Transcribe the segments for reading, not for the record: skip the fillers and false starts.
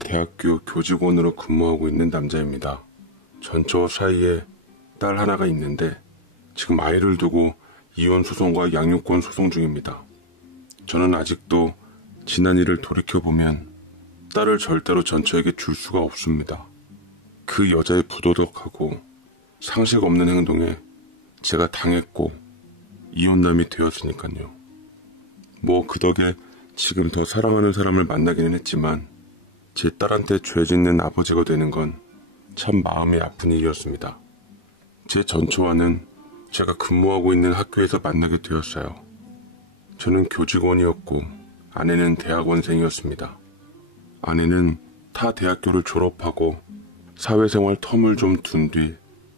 대학교 교직원으로 근무하고 있는 남자입니다. 전처 사이에 딸 하나가 있는데 지금 아이를 두고 이혼 소송과 양육권 소송 중입니다. 저는 아직도 지난 일을 돌이켜보면 딸을 절대로 전처에게 줄 수가 없습니다. 그 여자의 부도덕하고 상식 없는 행동에 제가 당했고 이혼남이 되었으니까요. 뭐 그 덕에 지금 더 사랑하는 사람을 만나기는 했지만 제 딸한테 죄 짓는 아버지가 되는 건 참 마음이 아픈 일이었습니다. 제 전처와는 제가 근무하고 있는 학교에서 만나게 되었어요. 저는 교직원이었고 아내는 대학원생이었습니다. 아내는 타 대학교를 졸업하고 사회생활 텀을 좀 둔 뒤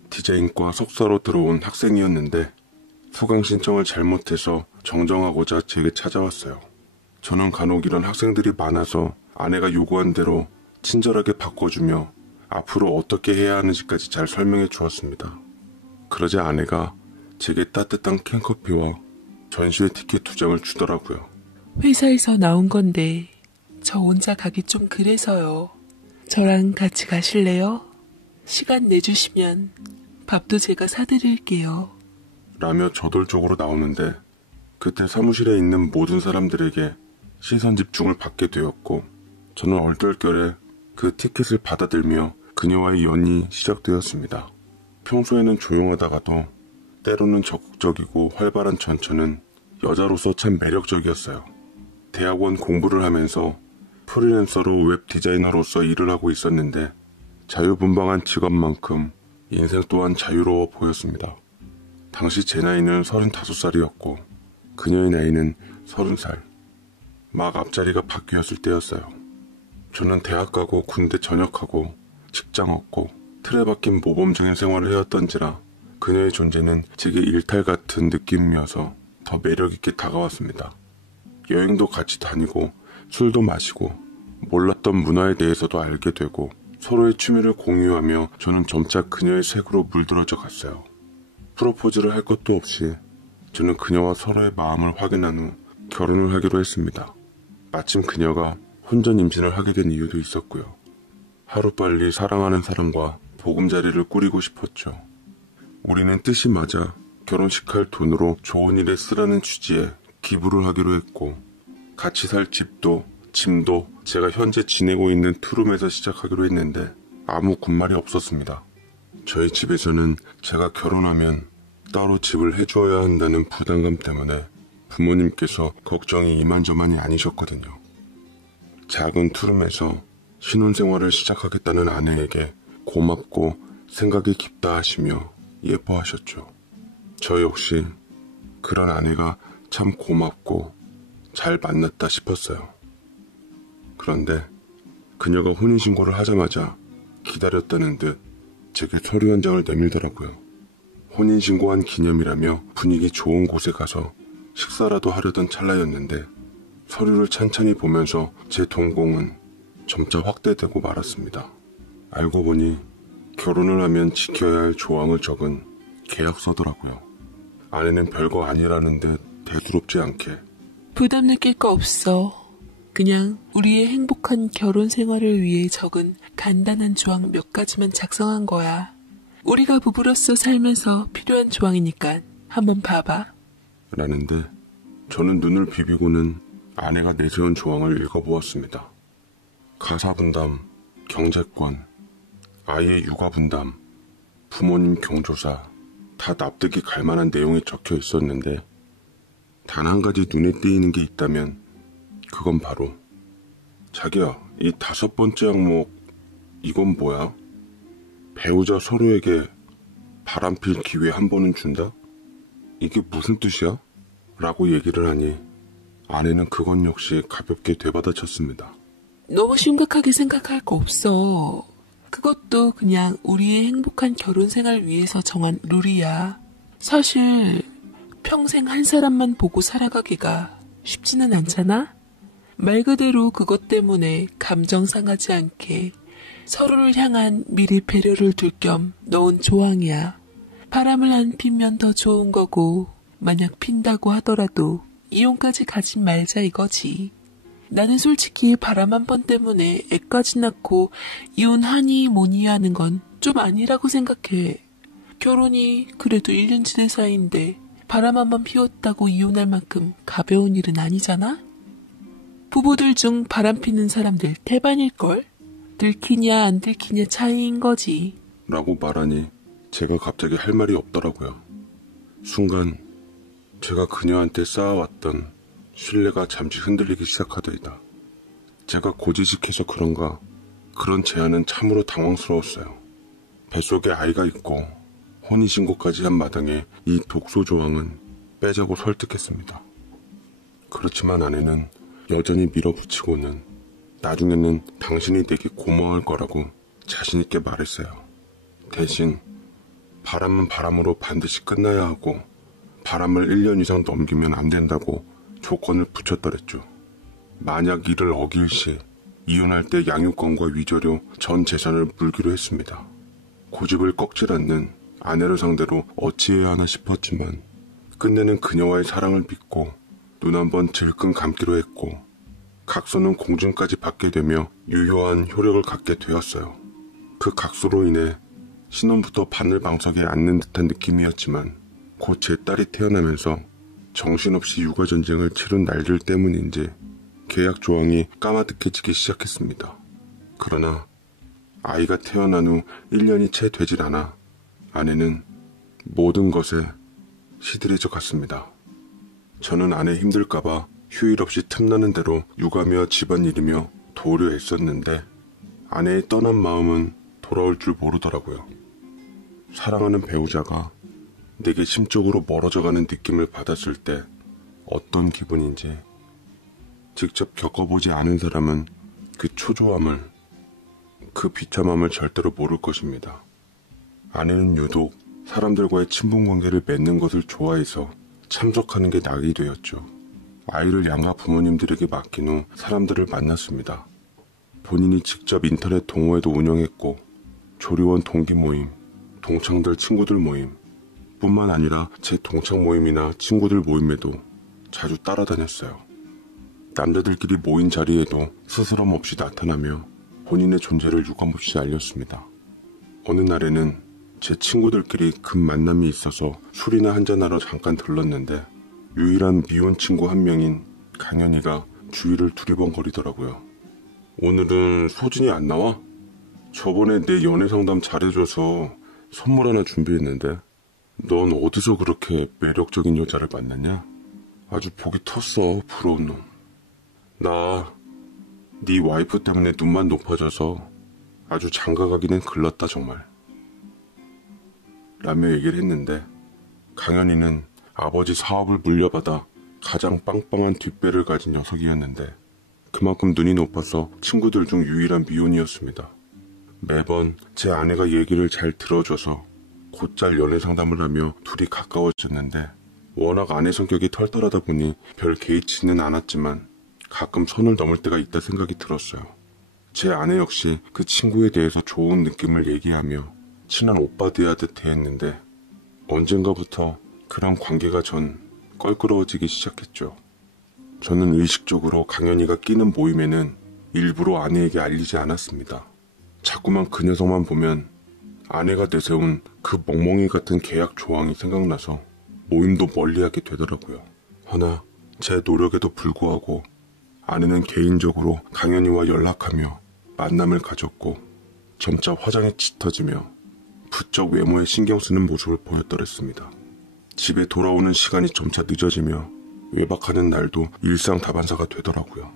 디자인과 석사로 들어온 학생이었는데 수강 신청을 잘못해서 정정하고자 제게 찾아왔어요. 저는 간혹 이런 학생들이 많아서 아내가 요구한 대로 친절하게 바꿔주며 앞으로 어떻게 해야 하는지까지 잘 설명해 주었습니다. 그러자 아내가 제게 따뜻한 캔커피와 전시회 티켓 2장을 주더라고요. 회사에서 나온 건데 저 혼자 가기 좀 그래서요. 저랑 같이 가실래요? 시간 내주시면 밥도 제가 사드릴게요. 라며 저돌적으로 나오는데 그때 사무실에 있는 모든 사람들에게 시선 집중을 받게 되었고 저는 얼떨결에 그 티켓을 받아들며 그녀와의 연이 시작되었습니다. 평소에는 조용하다가도 때로는 적극적이고 활발한 전처는 여자로서 참 매력적이었어요. 대학원 공부를 하면서 프리랜서로 웹 디자이너로서 일을 하고 있었는데 자유분방한 직업만큼 인생 또한 자유로워 보였습니다. 당시 제 나이는 35살이었고 그녀의 나이는 30살. 막 앞자리가 바뀌었을 때였어요. 저는 대학 가고 군대 전역하고 직장 얻고 틀에 박힌 모범적인 생활을 해왔던지라 그녀의 존재는 제게 일탈 같은 느낌이어서 더 매력있게 다가왔습니다. 여행도 같이 다니고 술도 마시고 몰랐던 문화에 대해서도 알게 되고 서로의 취미를 공유하며 저는 점차 그녀의 색으로 물들어져 갔어요. 프로포즈를 할 것도 없이 저는 그녀와 서로의 마음을 확인한 후 결혼을 하기로 했습니다. 마침 그녀가 혼전 임신을 하게 된 이유도 있었고요. 하루빨리 사랑하는 사람과 보금자리를 꾸리고 싶었죠. 우리는 뜻이 맞아 결혼식 할 돈으로 좋은 일에 쓰라는 취지에 기부를 하기로 했고 같이 살 집도 짐도 제가 현재 지내고 있는 투룸에서 시작하기로 했는데 아무 군말이 없었습니다. 저희 집에서는 제가 결혼하면 따로 집을 해주어야 한다는 부담감 때문에 부모님께서 걱정이 이만저만이 아니셨거든요. 작은 투룸에서 신혼생활을 시작하겠다는 아내에게 고맙고 생각이 깊다 하시며 예뻐하셨죠. 저 역시 그런 아내가 참 고맙고 잘 만났다 싶었어요. 그런데 그녀가 혼인신고를 하자마자 기다렸다는 듯 제게 서류 한 장을 내밀더라고요. 혼인신고한 기념이라며 분위기 좋은 곳에 가서 식사라도 하려던 찰나였는데 서류를 찬찬히 보면서 제 동공은 점차 확대되고 말았습니다. 알고 보니 결혼을 하면 지켜야 할 조항을 적은 계약서더라고요. 아내는 별거 아니라는 듯 대수롭지 않게 부담 느낄 거 없어. 그냥 우리의 행복한 결혼 생활을 위해 적은 간단한 조항 몇 가지만 작성한 거야. 우리가 부부로서 살면서 필요한 조항이니까 한번 봐봐. 라는데 저는 눈을 비비고는 아내가 내세운 조항을 읽어보았습니다. 가사분담, 경제권, 아이의 육아분담, 부모님 경조사 다 납득이 갈 만한 내용이 적혀 있었는데 단 한 가지 눈에 띄는 게 있다면 그건 바로 자기야, 이 5번째 항목 이건 뭐야? 배우자 서로에게 바람필 기회 한 번은 준다? 이게 무슨 뜻이야? 라고 얘기를 하니 아내는 그건 역시 가볍게 되받아쳤습니다. 너무 심각하게 생각할 거 없어. 그것도 그냥 우리의 행복한 결혼 생활 위해서 정한 룰이야. 사실 평생 한 사람만 보고 살아가기가 쉽지는 않잖아? 말 그대로 그것 때문에 감정 상하지 않게 서로를 향한 미리 배려를 둘 겸 넣은 조항이야. 바람을 안 피면 더 좋은 거고 만약 핀다고 하더라도 이혼까지 가지 말자 이거지. 나는 솔직히 바람 한 번 때문에 애까지 낳고 이혼하니 뭐니 하는 건 좀 아니라고 생각해. 결혼이 그래도 1년 지낸 사이인데 바람 한 번 피웠다고 이혼할 만큼 가벼운 일은 아니잖아? 부부들 중 바람 피는 사람들 태반일걸? 들키냐 안 들키냐 차이인 거지. 라고 말하니 제가 갑자기 할 말이 없더라고요. 순간 제가 그녀한테 쌓아왔던 신뢰가 잠시 흔들리기 시작하더이다. 제가 고지식해서 그런가 그런 제안은 참으로 당황스러웠어요. 뱃속에 아이가 있고 혼인신고까지 한 마당에 이 독소 조항은 빼자고 설득했습니다. 그렇지만 아내는 여전히 밀어붙이고는 나중에는 당신이 되게 고마울 거라고 자신있게 말했어요. 대신 바람은 바람으로 반드시 끝나야 하고 바람을 1년 이상 넘기면 안 된다고 조건을 붙였더랬죠. 만약 이를 어길 시 이혼할 때 양육권과 위조료 전 재산을 물기로 했습니다. 고집을 꺾질 않는 아내를 상대로 어찌해야 하나 싶었지만 끝내는 그녀와의 사랑을 믿고 눈 한번 질끈 감기로 했고 각서는 공증까지 받게 되며 유효한 효력을 갖게 되었어요. 그 각서로 인해 신혼부터 바늘방석에 앉는 듯한 느낌이었지만 곧 제 딸이 태어나면서 정신없이 육아전쟁을 치른 날들 때문인지 계약 조항이 까마득해지기 시작했습니다. 그러나 아이가 태어난 후 1년이 채 되질 않아 아내는 모든 것에 시들해져 갔습니다. 저는 아내 힘들까봐 휴일 없이 틈나는 대로 육아며 집안일이며 도우려 애썼는데 아내의 떠난 마음은 돌아올 줄 모르더라고요. 사랑하는 배우자가 내게 심적으로 멀어져가는 느낌을 받았을 때 어떤 기분인지 직접 겪어보지 않은 사람은 그 초조함을, 그 비참함을 절대로 모를 것입니다. 아내는 유독 사람들과의 친분관계를 맺는 것을 좋아해서 참석하는 게 낙이 되었죠. 아이를 양가 부모님들에게 맡긴 후 사람들을 만났습니다. 본인이 직접 인터넷 동호회도 운영했고 조리원 동기 모임, 동창들 친구들 모임 뿐만 아니라 제 동창 모임이나 친구들 모임에도 자주 따라다녔어요. 남자들끼리 모인 자리에도 스스럼 없이 나타나며 본인의 존재를 유감없이 알렸습니다. 어느 날에는 제 친구들끼리 급 만남이 있어서 술이나 한잔하러 잠깐 들렀는데 유일한 미혼 친구 한 명인 강현이가 주위를 두리번거리더라고요. 오늘은 소진이 안 나와? 저번에 내 연애 상담 잘해줘서 선물 하나 준비했는데 넌 어디서 그렇게 매력적인 여자를 만났냐? 아주 복이 텄어, 부러운 놈. 나 네 와이프 때문에 눈만 높아져서 아주 장가가기는 글렀다 정말. 라며 얘기를 했는데 강현이는 아버지 사업을 물려받아 가장 빵빵한 뒷배를 가진 녀석이었는데 그만큼 눈이 높아서 친구들 중 유일한 미혼이었습니다. 매번 제 아내가 얘기를 잘 들어줘서 곧잘 연애 상담을 하며 둘이 가까워졌는데 워낙 아내 성격이 털털하다 보니 별 개의치는 않았지만 가끔 선을 넘을 때가 있다 생각이 들었어요. 제 아내 역시 그 친구에 대해서 좋은 느낌을 얘기하며 친한 오빠 대하듯 대했는데 언젠가부터 그런 관계가 전 껄끄러워지기 시작했죠. 저는 의식적으로 강현이가 끼는 모임에는 일부러 아내에게 알리지 않았습니다. 자꾸만 그 녀석만 보면 아내가 내세운 그 멍멍이 같은 계약 조항이 생각나서 모임도 멀리하게 되더라고요. 허나 제 노력에도 불구하고 아내는 개인적으로 강현이와 연락하며 만남을 가졌고 점차 화장이 짙어지며 부쩍 외모에 신경 쓰는 모습을 보였더랬습니다. 집에 돌아오는 시간이 점차 늦어지며 외박하는 날도 일상다반사가 되더라고요.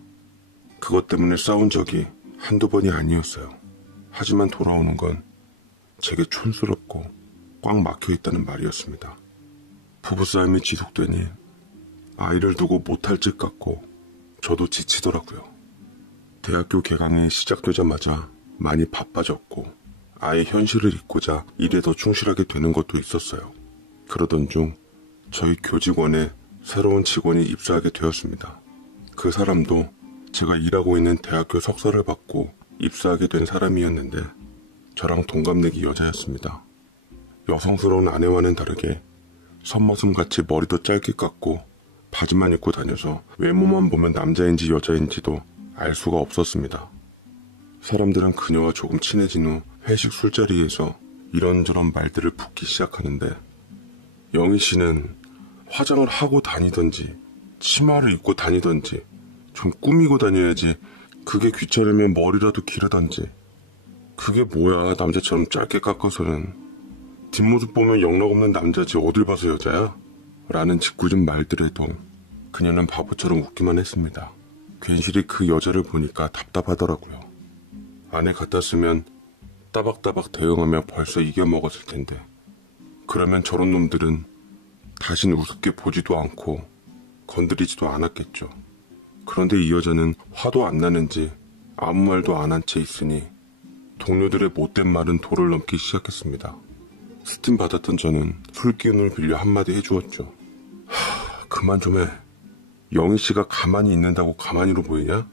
그것 때문에 싸운 적이 한두 번이 아니었어요. 하지만 돌아오는 건 제게 촌스럽고 꽉 막혀있다는 말이었습니다. 부부싸움이 지속되니 아이를 두고 못할 짓 같고 저도 지치더라고요. 대학교 개강이 시작되자마자 많이 바빠졌고 아예 현실을 잊고자 일에 더 충실하게 되는 것도 있었어요. 그러던 중 저희 교직원에 새로운 직원이 입사하게 되었습니다. 그 사람도 제가 일하고 있는 대학교 석사를 받고 입사하게 된 사람이었는데 저랑 동갑내기 여자였습니다. 여성스러운 아내와는 다르게 선머슴같이 머리도 짧게 깎고 바지만 입고 다녀서 외모만 보면 남자인지 여자인지도 알 수가 없었습니다. 사람들은 그녀와 조금 친해진 후 회식 술자리에서 이런저런 말들을 붙기 시작하는데 영희 씨는 화장을 하고 다니던지 치마를 입고 다니던지 좀 꾸미고 다녀야지 그게 귀찮으면 머리라도 기르던지 그게 뭐야 남자처럼 짧게 깎아서는 뒷모습 보면 영락없는 남자지 어딜 봐서 여자야? 라는 짓궂은 말들에도 그녀는 바보처럼 웃기만 했습니다. 괜시리 그 여자를 보니까 답답하더라고요. 안에 같았으면 따박따박 대응하며 벌써 이겨먹었을 텐데 그러면 저런 놈들은 다신 우습게 보지도 않고 건드리지도 않았겠죠. 그런데 이 여자는 화도 안 나는지 아무 말도 안 한 채 있으니 동료들의 못된 말은 도를 넘기 시작했습니다. 스팀 받았던 저는 술 기운을 빌려 한마디 해주었죠. 그만 좀 해. 영희 씨가 가만히 있는다고 가만히로 보이냐?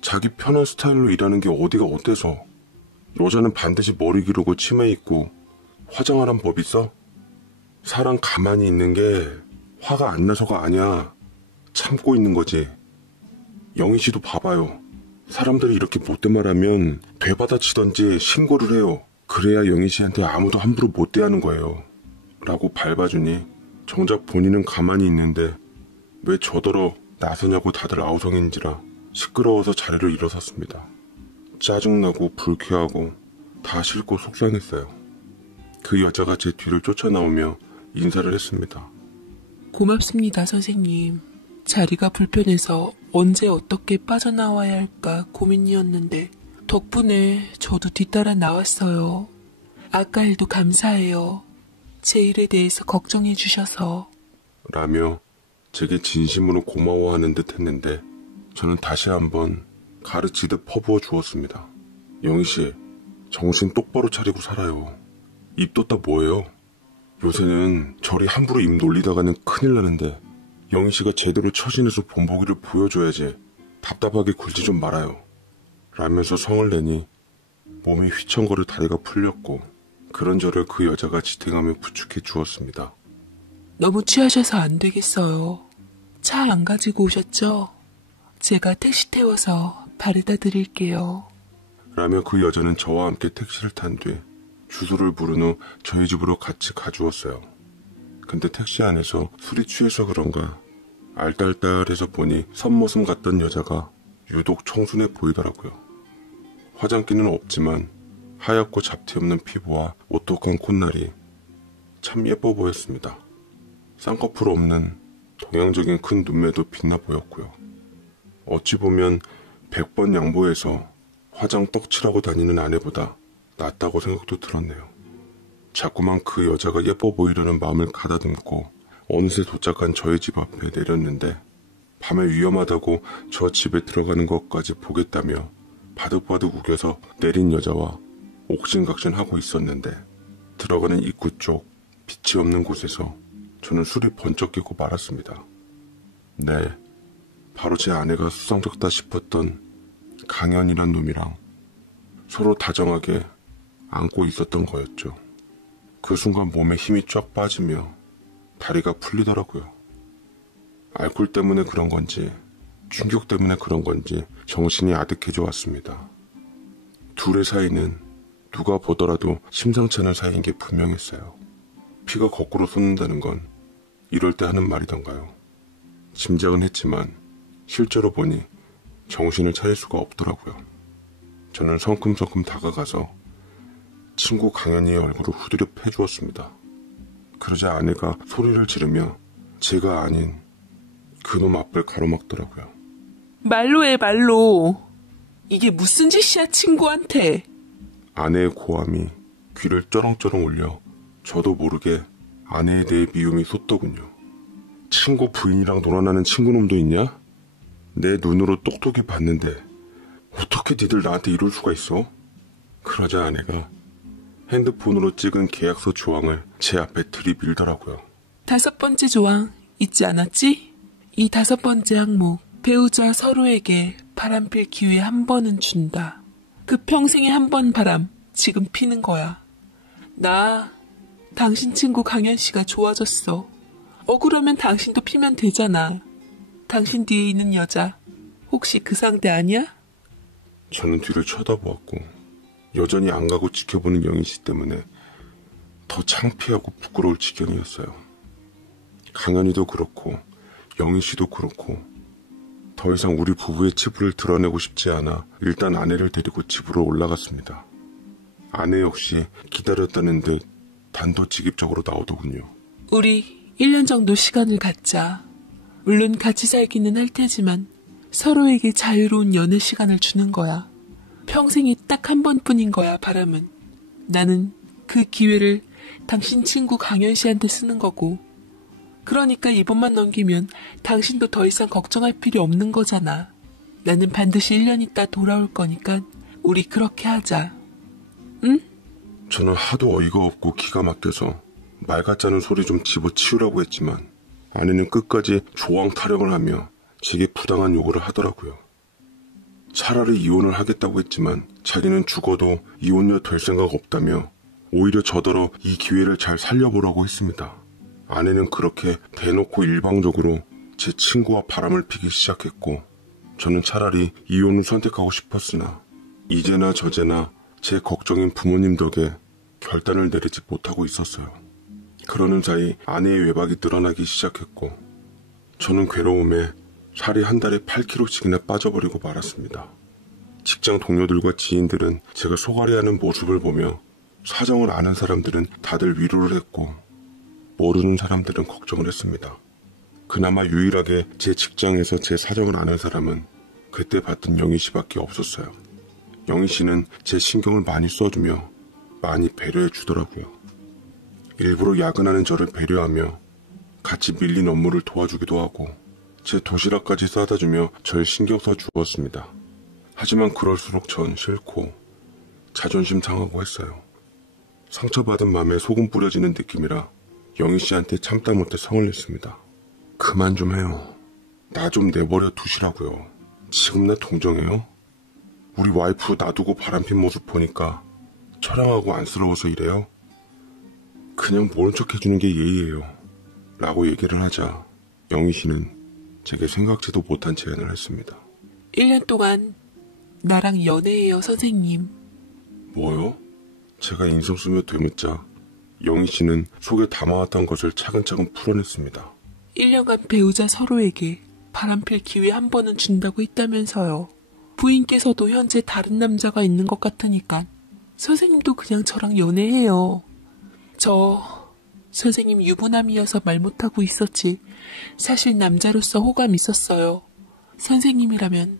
자기 편한 스타일로 일하는 게 어디가 어때서? 여자는 반드시 머리 기르고 치마 입고 화장하란 법 있어? 사람 가만히 있는 게 화가 안 나서가 아니야. 참고 있는 거지. 영희 씨도 봐봐요. 사람들이 이렇게 못된 말하면 되받아치던지 신고를 해요. 그래야 영희 씨한테 아무도 함부로 못 대하는 거예요. 라고 밟아주니 정작 본인은 가만히 있는데 왜 저더러 나서냐고 다들 아우성인지라 시끄러워서 자리를 일어섰습니다. 짜증나고 불쾌하고 다 싫고 속상했어요. 그 여자가 제 뒤를 쫓아나오며 인사를 했습니다. 고맙습니다, 선생님. 자리가 불편해서 언제 어떻게 빠져나와야 할까 고민이었는데 덕분에 저도 뒤따라 나왔어요. 아까 일도 감사해요. 제 일에 대해서 걱정해 주셔서. 라며 제게 진심으로 고마워하는 듯 했는데 저는 다시 한번 가르치듯 퍼부어 주었습니다. 영희씨, 정신 똑바로 차리고 살아요. 입 뒀다 뭐예요? 요새는 저리 함부로 입 놀리다가는 큰일 나는데 영희씨가 제대로 처신해서 본보기를 보여줘야지. 답답하게 굴지 좀 말아요. 라면서 성을 내니 몸이 휘청거려 다리가 풀렸고 그런 저를 그 여자가 지탱하며 부축해 주었습니다. 너무 취하셔서 안 되겠어요. 차 안 가지고 오셨죠? 제가 택시 태워서 바래다 드릴게요. 라며 그 여자는 저와 함께 택시를 탄 뒤 주소를 부른 후 저희 집으로 같이 가주었어요. 근데 택시 안에서 술이 취해서 그런가 알딸딸해서 보니 선머슴 같던 여자가 유독 청순해 보이더라고요. 화장기는 없지만 하얗고 잡티 없는 피부와 오똑한 콧날이 참 예뻐 보였습니다. 쌍꺼풀 없는 동양적인 큰 눈매도 빛나 보였고요. 어찌 보면 100번 양보해서 화장 떡칠하고 다니는 아내보다 낫다고 생각도 들었네요. 자꾸만 그 여자가 예뻐 보이려는 마음을 가다듬고 어느새 도착한 저희 집 앞에 내렸는데 밤에 위험하다고 저 집에 들어가는 것까지 보겠다며 바득바득 우겨서 내린 여자와 옥신각신하고 있었는데 들어가는 입구 쪽 빛이 없는 곳에서 저는 술이 번쩍 깨고 말았습니다. 네, 바로 제 아내가 수상쩍다 싶었던 강현이란 놈이랑 서로 다정하게 안고 있었던 거였죠. 그 순간 몸에 힘이 쫙 빠지며 다리가 풀리더라고요. 알코올 때문에 그런 건지 충격 때문에 그런 건지 정신이 아득해져 왔습니다. 둘의 사이는 누가 보더라도 심상치 않은 사이인 게 분명했어요. 피가 거꾸로 솟는다는 건 이럴 때 하는 말이던가요. 짐작은 했지만 실제로 보니 정신을 차릴 수가 없더라고요. 저는 성큼성큼 다가가서 친구 강현이의 얼굴을 후드려 패주었습니다. 그러자 아내가 소리를 지르며 제가 아닌 그놈 앞을 가로막더라고요. 말로 해, 말로. 이게 무슨 짓이야, 친구한테. 아내의 고함이 귀를 쩌렁쩌렁 울려 저도 모르게 아내에 대해 미움이 솟더군요. 친구 부인이랑 놀아나는 친구놈도 있냐? 내 눈으로 똑똑히 봤는데 어떻게 니들 나한테 이럴 수가 있어? 그러자 아내가 핸드폰으로 찍은 계약서 조항을 제 앞에 들이밀더라고요. 5번째 조항 잊지 않았지? 이 5번째 항목, 배우자 서로에게 바람필 기회 한 번은 준다. 그 평생에 한 번 바람 지금 피는 거야. 나 당신 친구 강현 씨가 좋아졌어. 억울하면 당신도 피면 되잖아. 당신 뒤에 있는 여자 혹시 그 상대 아니야? 저는 뒤를 쳐다보았고 여전히 안 가고 지켜보는 영희 씨 때문에 더 창피하고 부끄러울 지경이었어요. 강연이도 그렇고 영희 씨도 그렇고 더 이상 우리 부부의 치부를 드러내고 싶지 않아 일단 아내를 데리고 집으로 올라갔습니다. 아내 역시 기다렸다는 듯 단도직입적으로 나오더군요. 우리 1년 정도 시간을 갖자. 물론 같이 살기는 할 테지만 서로에게 자유로운 연애 시간을 주는 거야. 평생이 딱 한 번뿐인 거야, 바람은. 나는 그 기회를 당신 친구 강현 씨한테 쓰는 거고. 그러니까 이번만 넘기면 당신도 더 이상 걱정할 필요 없는 거잖아. 나는 반드시 1년 있다 돌아올 거니까 우리 그렇게 하자. 응? 저는 하도 어이가 없고 기가 막혀서 말 같자는 소리 좀 집어치우라고 했지만 아내는 끝까지 조왕 타령을 하며 제게 부당한 요구를 하더라고요. 차라리 이혼을 하겠다고 했지만 자기는 죽어도 이혼녀 될 생각 없다며 오히려 저더러 이 기회를 잘 살려보라고 했습니다. 아내는 그렇게 대놓고 일방적으로 제 친구와 바람을 피기 시작했고 저는 차라리 이혼을 선택하고 싶었으나 이제나 저제나 제 걱정인 부모님 덕에 결단을 내리지 못하고 있었어요. 그러는 사이 아내의 외박이 늘어나기 시작했고 저는 괴로움에 살이 한 달에 8kg씩이나 빠져버리고 말았습니다. 직장 동료들과 지인들은 제가 속앓이하는 모습을 보며 사정을 아는 사람들은 다들 위로를 했고 모르는 사람들은 걱정을 했습니다. 그나마 유일하게 제 직장에서 제 사정을 아는 사람은 그때 봤던 영희 씨밖에 없었어요. 영희 씨는 제 신경을 많이 써주며 많이 배려해 주더라고요. 일부러 야근하는 저를 배려하며 같이 밀린 업무를 도와주기도 하고 제 도시락까지 싸다 주며 절 신경 써 주었습니다. 하지만 그럴수록 전 싫고 자존심 상하고 했어요. 상처받은 맘에 소금 뿌려지는 느낌이라 영희 씨한테 참다 못해 성을 냈습니다. 그만 좀 해요. 나 좀 내버려 두시라고요. 지금 나 동정해요? 우리 와이프 놔두고 바람핀 모습 보니까 처량하고 안쓰러워서 이래요? 그냥 모른 척 해주는 게 예의예요. 라고 얘기를 하자 영희 씨는 제게 생각지도 못한 제안을 했습니다. 1년 동안 나랑 연애해요, 선생님. 뭐요? 제가 인성 쓰며 되묻자 영희 씨는 속에 담아왔던 것을 차근차근 풀어냈습니다. 1년간 배우자 서로에게 바람필 기회 한 번은 준다고 했다면서요. 부인께서도 현재 다른 남자가 있는 것 같으니까 선생님도 그냥 저랑 연애해요. 선생님 유부남이어서 말 못하고 있었지 사실 남자로서 호감 있었어요. 선생님이라면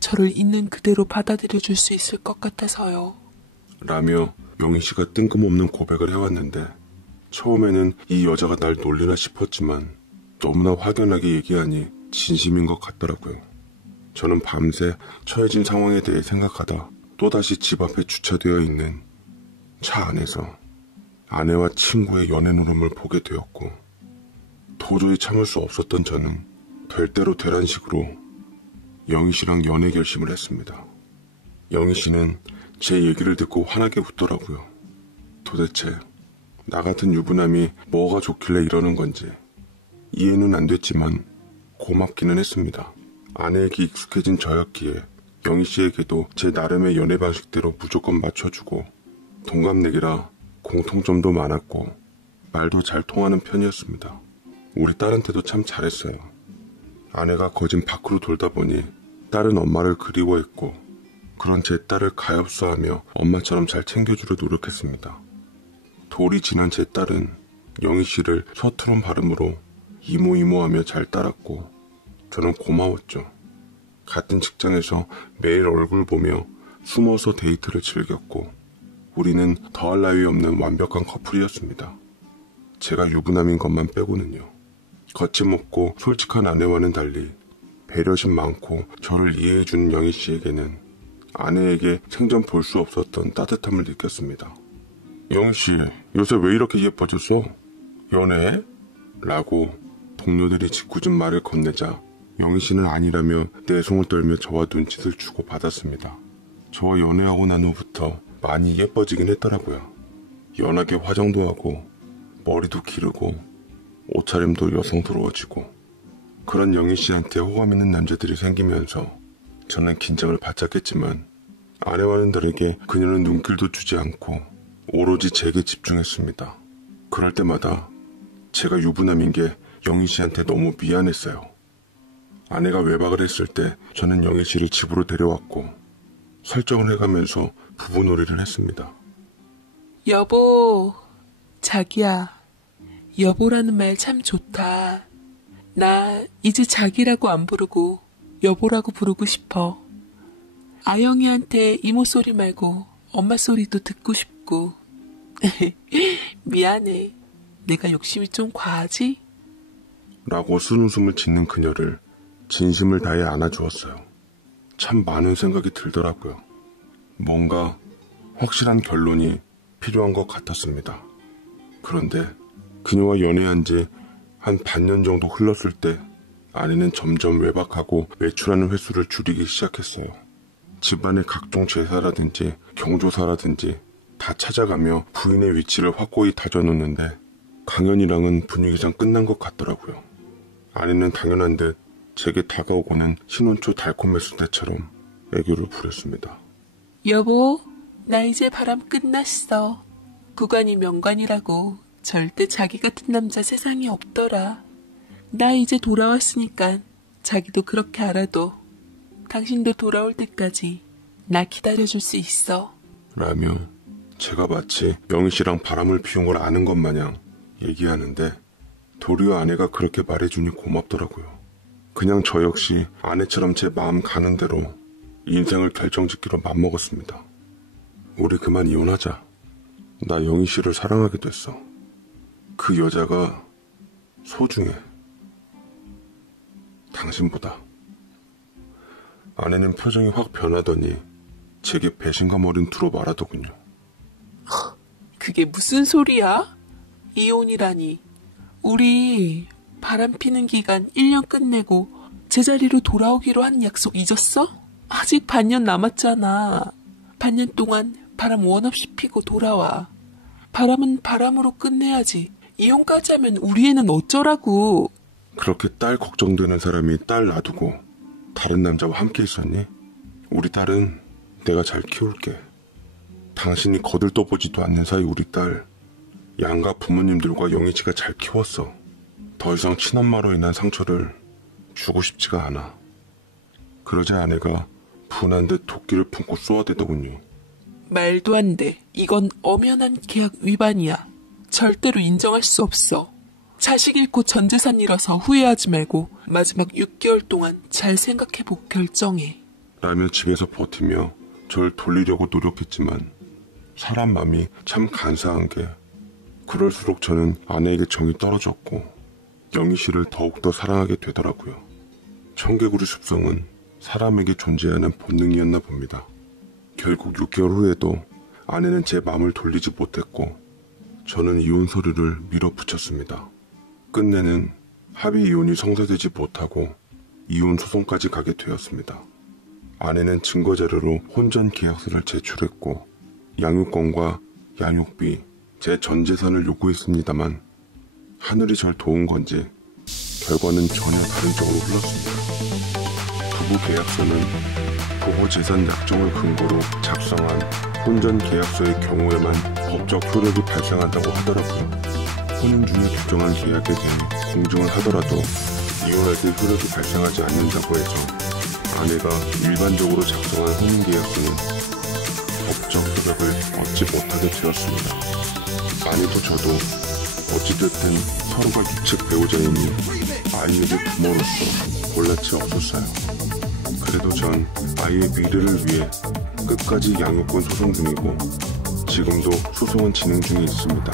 저를 있는 그대로 받아들여 줄 수 있을 것 같아서요. 라며 영희 씨가 뜬금없는 고백을 해왔는데 처음에는 이 여자가 날 놀리나 싶었지만 너무나 확연하게 얘기하니 진심인 것 같더라고요. 저는 밤새 처해진 상황에 대해 생각하다 또다시 집 앞에 주차되어 있는 차 안에서 아내와 친구의 연애 노름을 보게 되었고 도저히 참을 수 없었던 저는 될 대로 되란 식으로 영희 씨랑 연애 결심을 했습니다. 영희 씨는 제 얘기를 듣고 환하게 웃더라고요. 도대체 나 같은 유부남이 뭐가 좋길래 이러는 건지 이해는 안 됐지만 고맙기는 했습니다. 아내에게 익숙해진 저였기에 영희 씨에게도 제 나름의 연애 방식대로 무조건 맞춰주고 동갑내기라 공통점도 많았고 말도 잘 통하는 편이었습니다. 우리 딸한테도 참 잘했어요. 아내가 거진 밖으로 돌다 보니 딸은 엄마를 그리워했고 그런 제 딸을 가엾어하며 엄마처럼 잘 챙겨주려 노력했습니다. 돌이 지난 제 딸은 영희 씨를 서투른 발음으로 이모이모하며 잘 따랐고 저는 고마웠죠. 같은 직장에서 매일 얼굴 보며 숨어서 데이트를 즐겼고 우리는 더할 나위 없는 완벽한 커플이었습니다. 제가 유부남인 것만 빼고는요. 거침없고 솔직한 아내와는 달리 배려심 많고 저를 이해해주는 영희 씨에게는 아내에게 생전 볼 수 없었던 따뜻함을 느꼈습니다. 영희 씨, 요새 왜 이렇게 예뻐졌어? 연애해? 라고 동료들이 짓궂은 말을 건네자 영희 씨는 아니라며 내송을 떨며 저와 눈짓을 주고 받았습니다. 저와 연애하고 난 후부터 많이 예뻐지긴 했더라고요. 연하게 화장도 하고 머리도 기르고 옷차림도 여성스러워지고 그런 영희 씨한테 호감 있는 남자들이 생기면서 저는 긴장을 바짝했지만 아내와는 다르게 그녀는 눈길도 주지 않고 오로지 제게 집중했습니다. 그럴 때마다 제가 유부남인 게 영희 씨한테 너무 미안했어요. 아내가 외박을 했을 때 저는 영희 씨를 집으로 데려왔고 설정을 해가면서 부부놀이를 했습니다. 여보, 자기야. 여보라는 말 참 좋다. 나 이제 자기라고 안 부르고 여보라고 부르고 싶어. 아영이한테 이모 소리 말고 엄마 소리도 듣고 싶고. 미안해. 내가 욕심이 좀 과하지? 라고 순웃음을 짓는 그녀를 진심을 다해 안아주었어요. 참 많은 생각이 들더라고요. 뭔가 확실한 결론이 필요한 것 같았습니다. 그런데 그녀와 연애한 지 한 반년 정도 흘렀을 때 아내는 점점 외박하고 외출하는 횟수를 줄이기 시작했어요. 집안의 각종 제사라든지 경조사라든지 다 찾아가며 부인의 위치를 확고히 다져놓는데 강연이랑은 분위기상 끝난 것 같더라고요. 아내는 당연한 듯 제게 다가오고는 신혼초 달콤했을 때처럼 애교를 부렸습니다. 여보, 나 이제 바람 끝났어. 구관이 명관이라고. 절대 자기 같은 남자 세상에 없더라. 나 이제 돌아왔으니까 자기도 그렇게 알아도 당신도 돌아올 때까지 나 기다려줄 수 있어. 라며 제가 마치 영희 씨랑 바람을 피운 걸 아는 것 마냥 얘기하는데 도리어 아내가 그렇게 말해주니 고맙더라고요. 그냥 저 역시 아내처럼 제 마음 가는 대로 인생을 결정짓기로 맘먹었습니다. 우리 그만 이혼하자. 나 영희 씨를 사랑하게 됐어. 그 여자가 소중해. 당신보다. 아내는 표정이 확 변하더니 제게 배신감 어린 투로 말하더군요. 그게 무슨 소리야? 이혼이라니. 우리 바람 피는 기간 1년 끝내고 제자리로 돌아오기로 한 약속 잊었어? 아직 반년 남았잖아. 반년 동안 바람 원 없이 피고 돌아와. 바람은 바람으로 끝내야지. 이혼까지 하면 우리 애는 어쩌라고. 그렇게 딸 걱정되는 사람이 딸 놔두고 다른 남자와 함께 있었니? 우리 딸은 내가 잘 키울게. 당신이 거들떠보지도 않는 사이 우리 딸 양가 부모님들과 영희 씨가 잘 키웠어. 더 이상 친엄마로 인한 상처를 주고 싶지가 않아. 그러자 아내가 분한 듯 도끼를 품고 쏘아대더군요. 말도 안 돼. 이건 엄연한 계약 위반이야. 절대로 인정할 수 없어. 자식 잃고 전 재산 잃어서 후회하지 말고 마지막 6개월 동안 잘 생각해보고 결정해. 라며 집에서 버티며 절 돌리려고 노력했지만 사람 마음이 참 간사한 게 그럴수록 저는 아내에게 정이 떨어졌고 영희 씨를 더욱더 사랑하게 되더라고요. 청개구리 습성은 사람에게 존재하는 본능이었나 봅니다. 결국 6개월 후에도 아내는 제 마음을 돌리지 못했고 저는 이혼 서류를 밀어붙였습니다. 끝내는 합의 이혼이 성사되지 못하고 이혼 소송까지 가게 되었습니다. 아내는 증거자료로 혼전 계약서를 제출했고 양육권과 양육비, 제 전 재산을 요구했습니다만 하늘이 절 도운 건지 결과는 전혀 다른 쪽으로 흘렀습니다. 부부 계약서는 부부 재산 약정을 근거로 작성한 혼전 계약서의 경우에만 법적 효력이 발생한다고 하더라고요. 혼인 중에 규정한 계약에 대해 공증을 하더라도 이혼할 때 효력이 발생하지 않는다고 해서 아내가 일반적으로 작성한 혼인계약서는 법적 효력을 얻지 못하게 되었습니다. 아내도 저도 어찌됐든 서로가 유책 배우자이니 아이에게 부모로서 볼라치 없었어요. 그래도 전 아이의 미래를 위해 끝까지 양육권 소송 중이고 지금도 소송은 진행 중에 있습니다.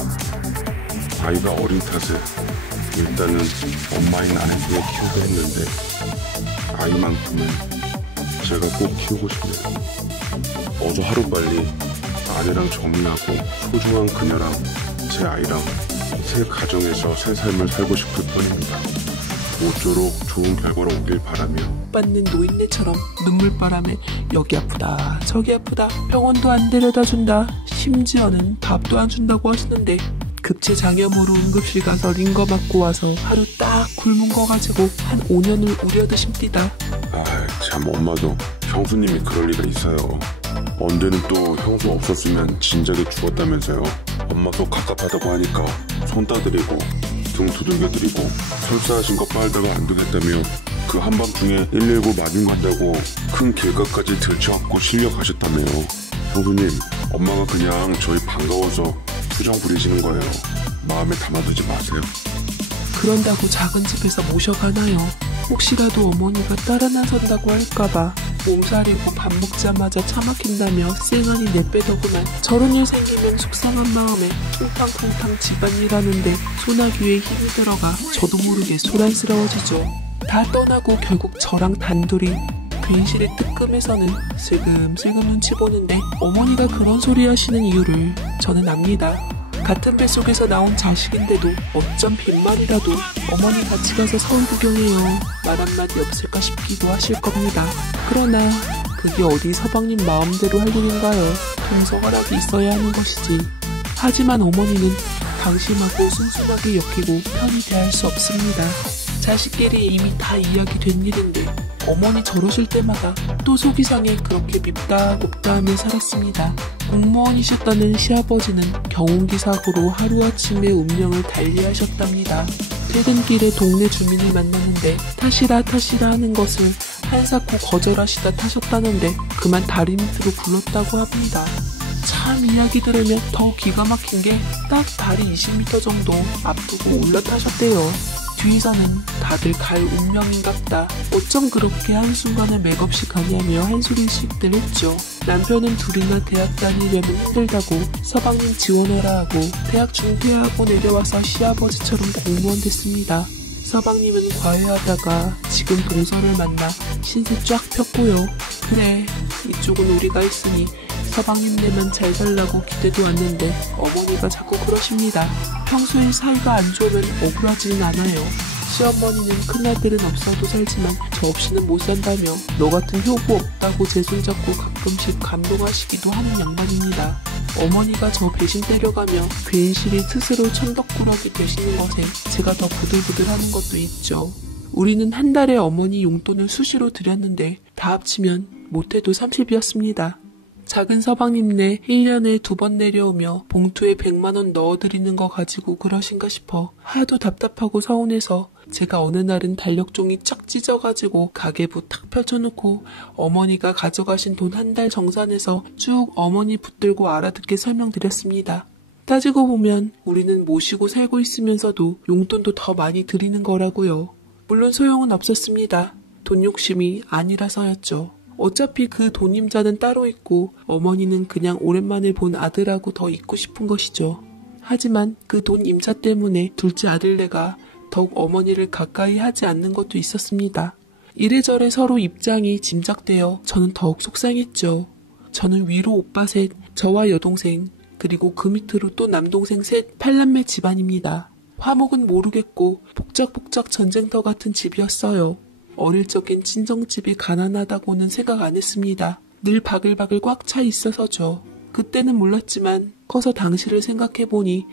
아이가 어린 탓에 일단은 엄마인 아내에게 키우게 했는데 아이만큼은 제가 꼭 키우고 싶네요. 어서 하루빨리 아내랑 정리하고 소중한 그녀랑 제 아이랑 새 가정에서 새 삶을 살고 싶을 뿐입니다. 모쪼록 좋은 결과로 오길 바라며 받는 노인네처럼 눈물바람에 여기 아프다 저기 아프다 병원도 안 데려다 준다 심지어는 밥도 안 준다고 하시는데 급체 장염으로 응급실 가서 링거 맞고 와서 하루 딱 굶은 거 가지고 한 5년을 우려드십니다. 참 엄마도 형수님이 그럴 리가 있어요. 언제는 또 형수 없었으면 진작에 죽었다면서요. 엄마 속 갑갑하다고 하니까 손 따드리고 등 두들겨드리고 설사하신 거 빨다가 안 되겠다며 그 한밤중에 119 맞은 간다고 큰 길가까지 들쳐안고 실려 가셨다며요. 형수님, 엄마가 그냥 저희 반가워서 투정 부리시는 거예요. 마음에 담아두지 마세요. 그런다고 작은 집에서 모셔가나요? 혹시라도 어머니가 따라 나선다고 할까봐 몸살이고 밥 먹자마자 차 막힌다며 쌩하니 내빼더구만. 저런 일 생기면 속상한 마음에 퉁탕퉁탕 집안일하는데 소나기에 힘이 들어가 저도 모르게 소란스러워지죠. 다 떠나고 결국 저랑 단둘이 괜시리 뜨끔해서는 슬금슬금 눈치 보는데 어머니가 그런 소리 하시는 이유를 저는 압니다. 같은 뱃속에서 나온 자식인데도 어쩜 빈말이라도 어머니 같이 가서 서울 구경해요 말 한마디 없을까 싶기도 하실 겁니다. 그러나 그게 어디 서방님 마음대로 할 일인가요? 동서 허락이 있어야 하는 것이지. 하지만 어머니는 방심하고 순순하게 엮이고 편히 대할 수 없습니다. 자식끼리 이미 다 이야기된 일인데 어머니 저러실 때마다 또 속이 상해 그렇게 밉다 곱다 하며 살았습니다. 공무원이셨다는 시아버지는 경운기 사고로 하루아침에 운명을 달리하셨답니다. 퇴근길에 동네 주민을 만나는데 타시라 하는 것을 한사코 거절하시다 타셨다는데 그만 다리 밑으로 굴렀다고 합니다. 참 이야기 들으면 더 기가 막힌 게 딱 다리 20m 정도 앞두고 올라타셨대요. 뒤에서는 다들 갈 운명인갑다. 어쩜 그렇게 한순간을 맥없이 가냐며 한소리씩들 했죠. 남편은 둘이나 대학 다니려면 힘들다고 서방님 지원하라 하고 대학 중퇴하고 내려와서 시아버지처럼 공무원 됐습니다. 서방님은 과외하다가 지금 동서를 만나 신세 쫙 폈고요. 그래, 이쪽은 우리가 있으니 서방님네만 잘 살라고 기대도 왔는데 어머니가 자꾸 그러십니다. 평소에 사이가 안 좋으면 억울하지는 않아요. 시어머니는 큰아들은 없어도 살지만 저 없이는 못 산다며 너 같은 효부 없다고 제 손잡고 가끔씩 감동하시기도 하는 양반입니다. 어머니가 저 배신 때려가며 괜시리 스스로 천덕꾸러기 되시는 것에 제가 더 부들부들하는 것도 있죠. 우리는 한 달에 어머니 용돈을 수시로 드렸는데 다 합치면 못해도 30이었습니다. 작은 서방님네 1년에 2번 내려오며 봉투에 100만원 넣어드리는 거 가지고 그러신가 싶어 하도 답답하고 서운해서 제가 어느 날은 달력종이 쫙 찢어가지고 가계부 탁 펼쳐놓고 어머니가 가져가신 돈 한 달 정산해서 쭉 어머니 붙들고 알아듣게 설명드렸습니다. 따지고 보면 우리는 모시고 살고 있으면서도 용돈도 더 많이 드리는 거라고요. 물론 소용은 없었습니다. 돈 욕심이 아니라서였죠. 어차피 그 돈임자는 따로 있고 어머니는 그냥 오랜만에 본 아들하고 더 있고 싶은 것이죠. 하지만 그 돈 임자 때문에 둘째 아들네가 더욱 어머니를 가까이 하지 않는 것도 있었습니다. 이래저래 서로 입장이 짐작되어 저는 더욱 속상했죠. 저는 위로 오빠 셋, 저와 여동생, 그리고 그 밑으로 또 남동생 셋, 8남매 집안입니다. 화목은 모르겠고 복작복작 전쟁터 같은 집이었어요. 어릴 적엔 친정집이 가난하다고는 생각 안 했습니다. 늘 바글바글 꽉 차 있어서죠. 그때는 몰랐지만 커서 당시를 생각해보니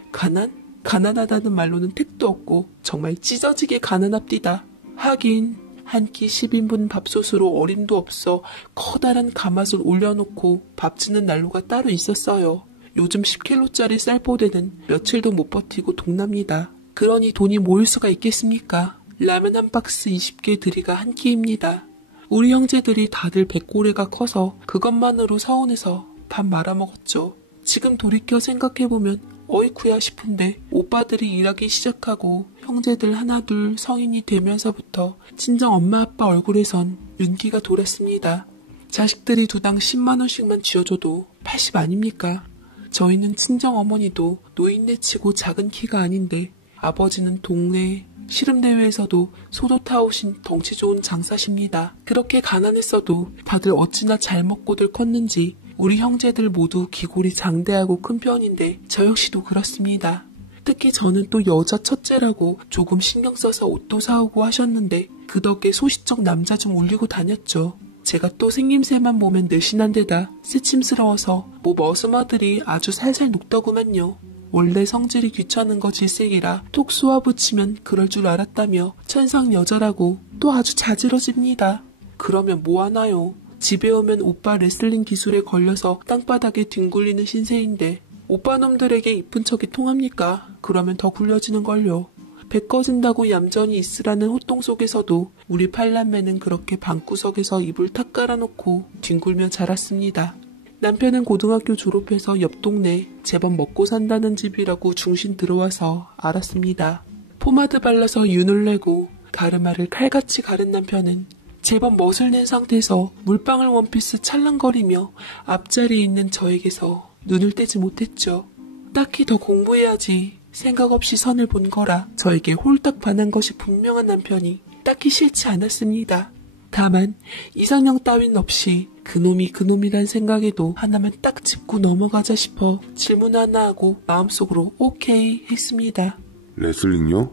가난하다는 말로는 택도 없고 정말 찢어지게 가난합디다. 하긴 한 끼 10인분 밥솥으로 어림도 없어 커다란 가마솥 올려놓고 밥 짓는 난로가 따로 있었어요. 요즘 10kg짜리 쌀포대는 며칠도 못 버티고 동납니다. 그러니 돈이 모일 수가 있겠습니까? 라면 한 박스 20개 들이가 한 끼입니다. 우리 형제들이 다들 배꼬리가 커서 그것만으로 서운해서 밥 말아먹었죠. 지금 돌이켜 생각해보면 어이쿠야 싶은데 오빠들이 일하기 시작하고 형제들 하나둘 성인이 되면서부터 친정 엄마 아빠 얼굴에선 윤기가 돌았습니다. 자식들이 두당 10만원씩만 쥐어줘도 80 아닙니까? 저희는 친정 어머니도 노인네 치고 작은 키가 아닌데 아버지는 동네 씨름대회에서도 소도 타오신 덩치 좋은 장사십니다. 그렇게 가난했어도 다들 어찌나 잘 먹고들 컸는지 우리 형제들 모두 기골이 장대하고 큰 편인데 저 역시도 그렇습니다. 특히 저는 또 여자 첫째라고 조금 신경 써서 옷도 사오고 하셨는데 그 덕에 소시적 남자 좀 올리고 다녔죠. 제가 또 생김새만 보면 늘씬한 데다 새침스러워서 머슴아들이 아주 살살 녹더구만요. 원래 성질이 귀찮은 거 질색이라 톡 쏘아붙이면 그럴 줄 알았다며 천상 여자라고 또 아주 자지러집니다. 그러면 뭐하나요? 집에 오면 오빠 레슬링 기술에 걸려서 땅바닥에 뒹굴리는 신세인데 오빠 놈들에게 이쁜 척이 통합니까? 그러면 더 굴려지는걸요. 배 꺼진다고 얌전히 있으라는 호통 속에서도 우리 팔남매는 그렇게 방구석에서 이불 탁 깔아놓고 뒹굴며 자랐습니다. 남편은 고등학교 졸업해서 옆 동네 제법 먹고 산다는 집이라고 중신 들어와서 알았습니다. 포마드 발라서 윤을 내고 가르마를 칼같이 가른 남편은 제법 멋을 낸 상태에서 물방울 원피스 찰랑거리며 앞자리에 있는 저에게서 눈을 떼지 못했죠. 딱히 더 공부해야지 생각 없이 선을 본 거라 저에게 홀딱 반한 것이 분명한 남편이 딱히 싫지 않았습니다. 다만 이상형 따윈 없이 그놈이란 생각에도 하나만 딱 짚고 넘어가자 싶어 질문 하나 하고 마음속으로 오케이 했습니다. 레슬링요?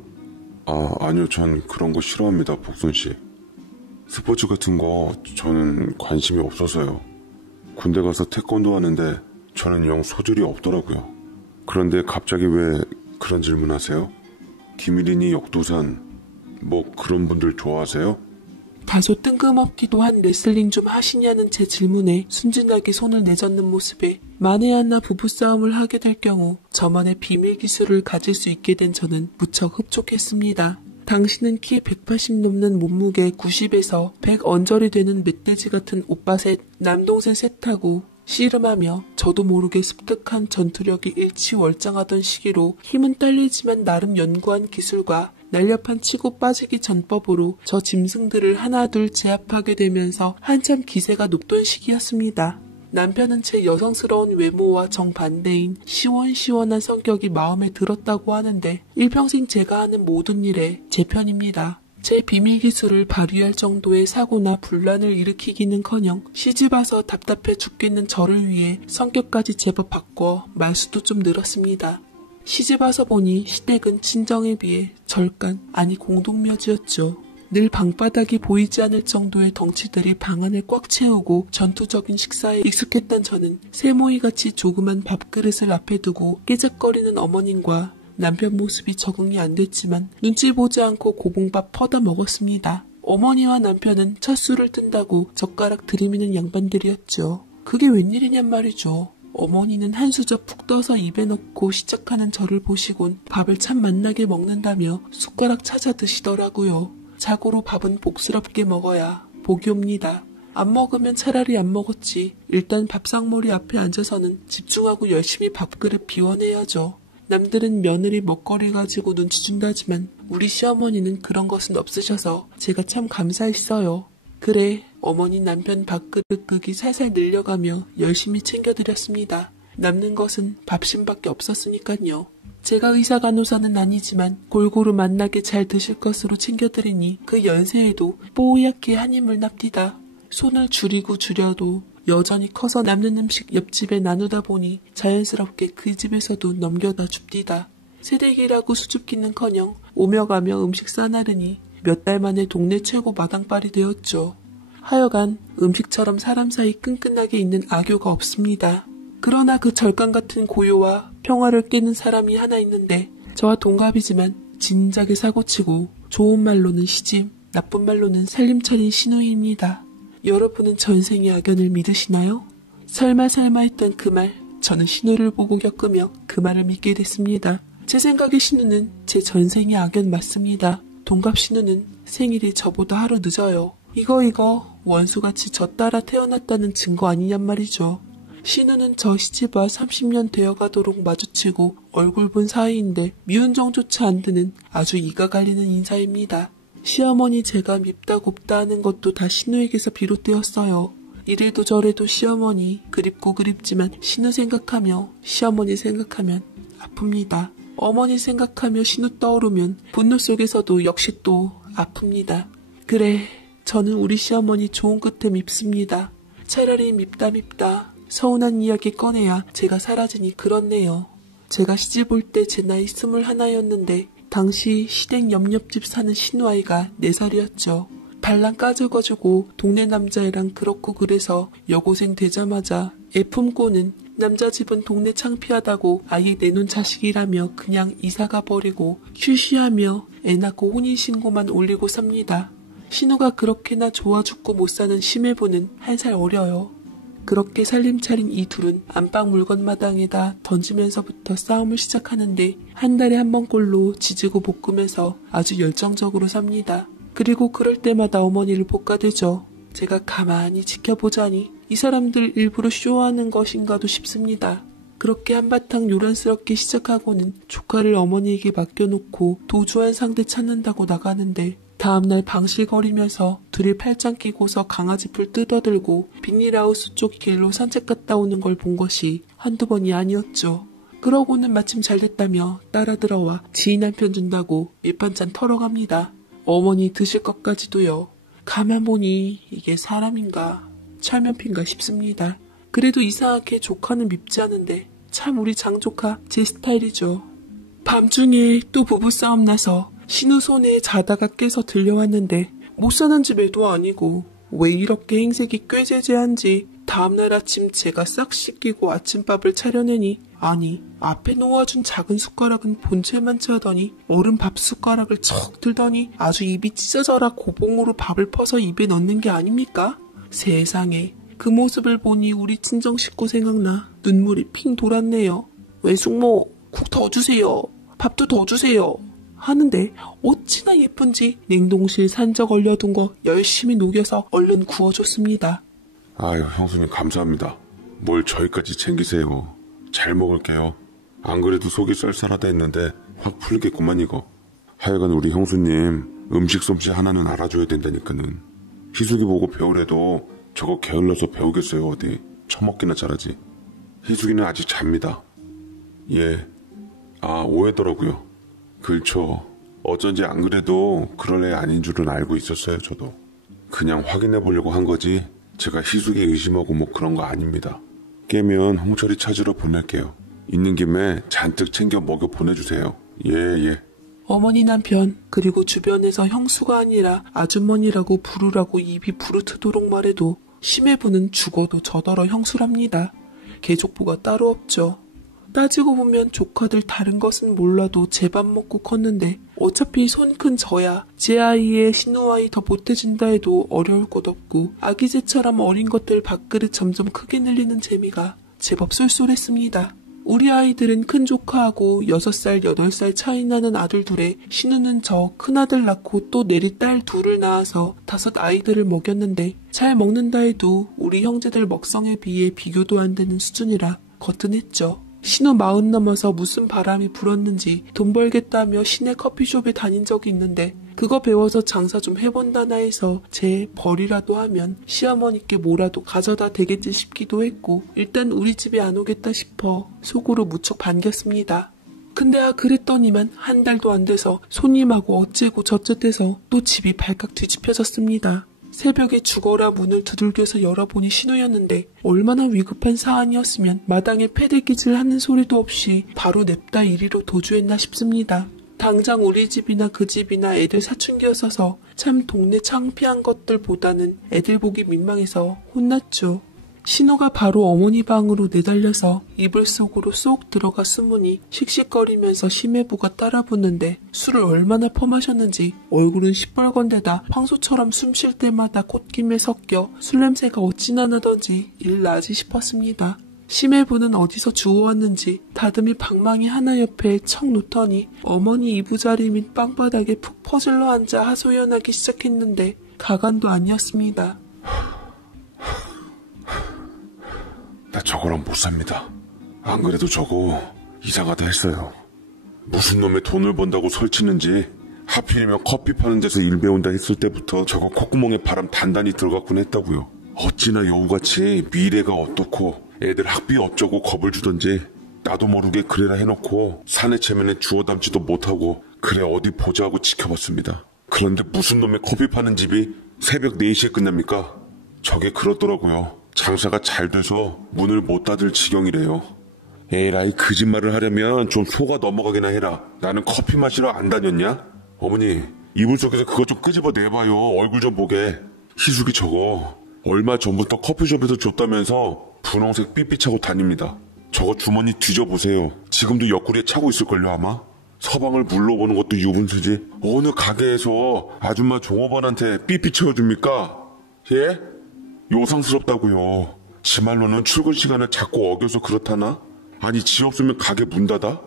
아니요. 전 그런 거 싫어합니다, 복순씨. 스포츠 같은 거 저는 관심이 없어서요. 군대 가서 태권도 하는데 저는 영 소질이 없더라고요. 그런데 갑자기 왜 그런 질문 하세요? 김일인이 역도산 뭐 그런 분들 좋아하세요? 다소 뜬금없기도 한 레슬링 좀 하시냐는 제 질문에 순진하게 손을 내젓는 모습에 만에 하나 부부싸움을 하게 될 경우 저만의 비밀 기술을 가질 수 있게 된 저는 무척 흡족했습니다. 당신은 키 180 넘는 몸무게 90에서 100 언저리 되는 멧돼지 같은 오빠 셋, 남동생 셋하고 씨름하며 저도 모르게 습득한 전투력이 일치월장하던 시기로 힘은 딸리지만 나름 연구한 기술과 날렵한 치고 빠지기 전법으로 저 짐승들을 하나둘 제압하게 되면서 한참 기세가 높던 시기였습니다. 남편은 제 여성스러운 외모와 정반대인 시원시원한 성격이 마음에 들었다고 하는데 일평생 제가 하는 모든 일에 제 편입니다. 제 비밀 기술을 발휘할 정도의 사고나 분란을 일으키기는커녕 시집와서 답답해 죽겠는 저를 위해 성격까지 제법 바꿔 말수도 좀 늘었습니다. 시집와서 보니 시댁은 친정에 비해 절간 아니 공동묘지였죠. 늘 방바닥이 보이지 않을 정도의 덩치들이 방 안을 꽉 채우고 전투적인 식사에 익숙했던 저는 세모이같이 조그만 밥그릇을 앞에 두고 깨작거리는 어머님과 남편 모습이 적응이 안 됐지만 눈치 보지 않고 고봉밥 퍼다 먹었습니다. 어머니와 남편은 첫 술을 뜬다고 젓가락 들이미는 양반들이었죠. 그게 웬일이냔 말이죠. 어머니는 한 수저 푹 떠서 입에 넣고 시작하는 저를 보시곤 밥을 참 맛나게 먹는다며 숟가락 찾아 드시더라고요. 자고로 밥은 복스럽게 먹어야 복이 옵니다. 안 먹으면 차라리 안 먹었지. 일단 밥상머리 앞에 앉아서는 집중하고 열심히 밥그릇 비워내야죠. 남들은 며느리 먹거리 가지고 눈치 준다지만 우리 시어머니는 그런 것은 없으셔서 제가 참 감사했어요. 그래, 어머니 남편 밥그릇 끄기 살살 늘려가며 열심히 챙겨드렸습니다. 남는 것은 밥심밖에 없었으니까요. 제가 의사간호사는 아니지만 골고루 맛나게 잘 드실 것으로 챙겨드리니 그 연세에도 뽀얗게 한 힘을 납디다. 손을 줄이고 줄여도 여전히 커서 남는 음식 옆집에 나누다 보니 자연스럽게 그 집에서도 넘겨다 줍디다. 새댁이라고 수줍기는커녕 오며 가며 음식 싸나르니 몇 달 만에 동네 최고 마당발이 되었죠. 하여간 음식처럼 사람 사이 끈끈하게 있는 악교가 없습니다. 그러나 그 절간 같은 고요와 평화를 깨는 사람이 하나 있는데 저와 동갑이지만 진작에 사고치고 좋은 말로는 시집, 나쁜 말로는 살림차린 시누이입니다. 여러분은 전생의 악연을 믿으시나요? 설마 했던 그 말, 저는 신우를 보고 겪으며 그 말을 믿게 됐습니다. 제 생각에 신우는 제 전생의 악연 맞습니다. 동갑 신우는 생일이 저보다 하루 늦어요. 이거 원수같이 저 따라 태어났다는 증거 아니냔 말이죠. 신우는 저 시집와 30년 되어가도록 마주치고 얼굴 본 사이인데 미운 정조차 안 드는 아주 이가 갈리는 인사입니다. 시어머니 제가 밉다 곱다 하는 것도 다 신우에게서 비롯되었어요. 이래도 저래도 시어머니 그립고 그립지만 신우 생각하며 시어머니 생각하면 아픕니다. 어머니 생각하며 신우 떠오르면 분노 속에서도 역시 또 아픕니다. 그래, 저는 우리 시어머니 좋은 끝에 밉습니다. 차라리 밉다 서운한 이야기 꺼내야 제가 사라지니 그렇네요. 제가 시집 올 때 제 나이 21였는데 당시 시댁 옆집 사는 신우아이가 4살이었죠. 발랑 까져가지고 동네 남자애랑 그렇고 그래서 여고생 되자마자 애 품고는 남자 집은 동네 창피하다고 아예 내놓은 자식이라며 그냥 이사가 버리고 휴시하며 애 낳고 혼인신고만 올리고 삽니다. 신우가 그렇게나 좋아 죽고 못 사는 심해부는 1살 어려요. 그렇게 살림차린 이 둘은 안방 물건마당에다 던지면서부터 싸움을 시작하는데 한 달에 한 번꼴로 지지고 볶으면서 아주 열정적으로 삽니다. 그리고 그럴 때마다 어머니를 볶아대죠. 제가 가만히 지켜보자니 이 사람들 일부러 쇼하는 것인가도 싶습니다. 그렇게 한바탕 요란스럽게 시작하고는 조카를 어머니에게 맡겨놓고 도주한 상대 찾는다고 나가는데 다음날 방실거리면서 둘이 팔짱 끼고서 강아지풀 뜯어들고 비닐하우스 쪽 길로 산책 갔다 오는 걸 본 것이 한두 번이 아니었죠. 그러고는 마침 잘됐다며 따라 들어와 지인 한 편 준다고 밑반찬 털어갑니다. 어머니 드실 것까지도요. 가만 보니 이게 사람인가 철면피인가 싶습니다. 그래도 이상하게 조카는 밉지 않은데 참 우리 장조카 제 스타일이죠. 밤중에 또 부부싸움 나서 신우 손에 자다가 깨서 들려왔는데 못 사는 집애도 아니고 왜 이렇게 행색이 꾀재재한지 다음날 아침 제가 싹 씻기고 아침밥을 차려내니 아니 앞에 놓아준 작은 숟가락은 본체만치 하더니 어른 밥 숟가락을 척 들더니 아주 입이 찢어져라 고봉으로 밥을 퍼서 입에 넣는 게 아닙니까? 세상에 그 모습을 보니 우리 친정 식구 생각나 눈물이 핑 돌았네요. 외숙모 국 더 주세요. 밥도 더 주세요. 하는데 어찌나 예쁜지 냉동실 산적 얼려둔 거 열심히 녹여서 얼른 구워줬습니다. 아유, 형수님 감사합니다. 뭘 저희까지 챙기세요. 잘 먹을게요. 안 그래도 속이 쌀쌀하다 했는데 확 풀리겠구만 이거. 하여간 우리 형수님 음식 솜씨 하나는 알아줘야 된다니까는. 희숙이 보고 배우래도 저거 게을러서 배우겠어요 어디. 처먹기나 잘하지. 희숙이는 아직 잡니다. 예. 아, 오해더라고요. 그렇죠. 어쩐지 안 그래도 그럴 애 아닌 줄은 알고 있었어요 저도. 그냥 확인해 보려고 한 거지 제가 희숙이 의심하고 뭐 그런 거 아닙니다. 깨면 홍철이 찾으러 보낼게요. 있는 김에 잔뜩 챙겨 먹여 보내주세요. 예. 어머니 남편 그리고 주변에서 형수가 아니라 아주머니라고 부르라고 입이 부르트도록 말해도 심해부는 죽어도 저더러 형수랍니다. 계족부가 따로 없죠. 따지고 보면 조카들 다른 것은 몰라도 제 밥 먹고 컸는데 어차피 손 큰 저야 제 아이의 신우아이 더 못해준다 해도 어려울 것 없고 아기새처럼 어린 것들 밥그릇 점점 크게 늘리는 재미가 제법 쏠쏠했습니다. 우리 아이들은 큰 조카하고 6살, 8살 차이 나는 아들 둘에 신우는 저 큰아들 낳고 또 내리 딸 둘을 낳아서 5 아이들을 먹였는데 잘 먹는다 해도 우리 형제들 먹성에 비해 비교도 안 되는 수준이라 거뜬했죠. 신우 40 넘어서 무슨 바람이 불었는지 돈 벌겠다며 시내 커피숍에 다닌 적이 있는데 그거 배워서 장사 좀 해본다나 해서 제 벌이라도 하면 시어머니께 뭐라도 가져다 대겠지 싶기도 했고 일단 우리 집에 안 오겠다 싶어 속으로 무척 반겼습니다. 근데 그랬더니만 한 달도 안 돼서 손님하고 어째고 저쨌해서 또 집이 발칵 뒤집혀졌습니다. 새벽에 죽어라 문을 두들겨서 열어보니 신우였는데 얼마나 위급한 사안이었으면 마당에 패대기질 하는 소리도 없이 바로 냅다 이리로 도주했나 싶습니다. 당장 우리 집이나 그 집이나 애들 사춘기였어서 참 동네 창피한 것들보다는 애들 보기 민망해서 혼났죠. 신우가 바로 어머니 방으로 내달려서 이불 속으로 쏙 들어가 숨으니 씩씩거리면서 심해부가 따라붙는데 술을 얼마나 퍼마셨는지 얼굴은 시뻘건데다 황소처럼 숨 쉴 때마다 콧김에 섞여 술냄새가 어찌나 나던지 일나지 싶었습니다. 심해부는 어디서 주워왔는지 다듬이 방망이 하나 옆에 척 놓더니 어머니 이부자리 및 빵바닥에 푹 퍼질러 앉아 하소연하기 시작했는데 가관도 아니었습니다. 나 저거랑 못 삽니다. 안 그래도 저거 이상하다 했어요. 무슨 놈의 돈을 번다고 설치는지 하필이면 커피 파는 데서 일 배운다 했을 때부터 저거 콧구멍에 바람 단단히 들어갔군 했다고요. 어찌나 여우같이 미래가 어떻고 애들 학비 어쩌고 겁을 주던지 나도 모르게 그래라 해놓고 사내 체면에 주워 담지도 못하고 그래 어디 보자 하고 지켜봤습니다. 그런데 무슨 놈의 커피 파는 집이 새벽 4시에 끝납니까? 저게 그렇더라고요. 장사가 잘 돼서 문을 못 닫을 지경이래요. 에라이 거짓말을 하려면 좀 속아 넘어가기나 해라. 나는 커피 마시러 안 다녔냐? 어머니 이불 속에서 그것 좀 끄집어 내봐요. 얼굴 좀 보게. 희숙이 저거 얼마 전부터 커피숍에서 줬다면서 분홍색 삐삐차고 다닙니다. 저거 주머니 뒤져보세요. 지금도 옆구리에 차고 있을걸요 아마? 서방을 물러보는 것도 유분수지. 어느 가게에서 아줌마 종업원한테 삐삐 채워줍니까? 예? 요상스럽다고요. 지 말로는 출근 시간을 자꾸 어겨서 그렇다나? 아니 지 없으면 가게 문 닫아?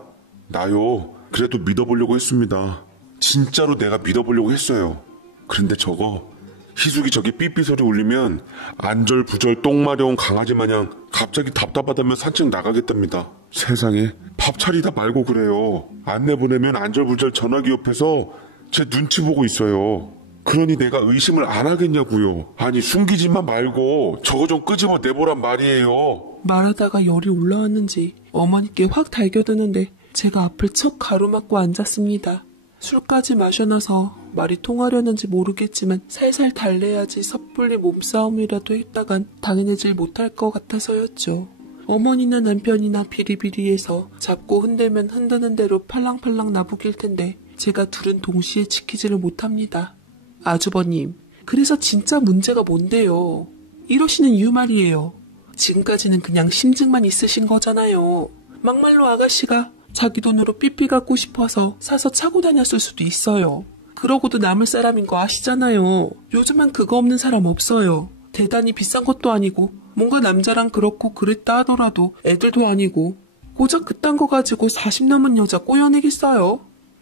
나요 그래도 믿어보려고 했습니다. 진짜로 내가 믿어보려고 했어요. 그런데 저거 희숙이 저기 삐삐 소리 울리면 안절부절 똥 마려운 강아지 마냥 갑자기 답답하다면 산책 나가겠답니다. 세상에 밥 차리다 말고 그래요. 안내 보내면 안절부절 전화기 옆에서 제 눈치 보고 있어요. 그러니 내가 의심을 안 하겠냐고요. 아니 숨기지만 말고 저거 좀 끄집어 내보란 말이에요. 말하다가 열이 올라왔는지 어머니께 확 달겨드는데 제가 앞을 척 가로막고 앉았습니다. 술까지 마셔놔서 말이 통하려는지 모르겠지만 살살 달래야지 섣불리 몸싸움이라도 했다간 당연해질 못할 것 같아서였죠. 어머니나 남편이나 비리비리해서 잡고 흔들면 흔드는 대로 팔랑팔랑 나부길 텐데 제가 둘은 동시에 지키지를 못합니다. 아주버님, 그래서 진짜 문제가 뭔데요? 이러시는 이유 말이에요. 지금까지는 그냥 심증만 있으신 거잖아요. 막말로 아가씨가 자기 돈으로 삐삐 갖고 싶어서 사서 차고 다녔을 수도 있어요. 그러고도 남을 사람인 거 아시잖아요. 요즘은 그거 없는 사람 없어요. 대단히 비싼 것도 아니고 뭔가 남자랑 그렇고 그랬다 하더라도 애들도 아니고 고작 그딴 거 가지고 40 넘은 여자 꼬여내겠어요?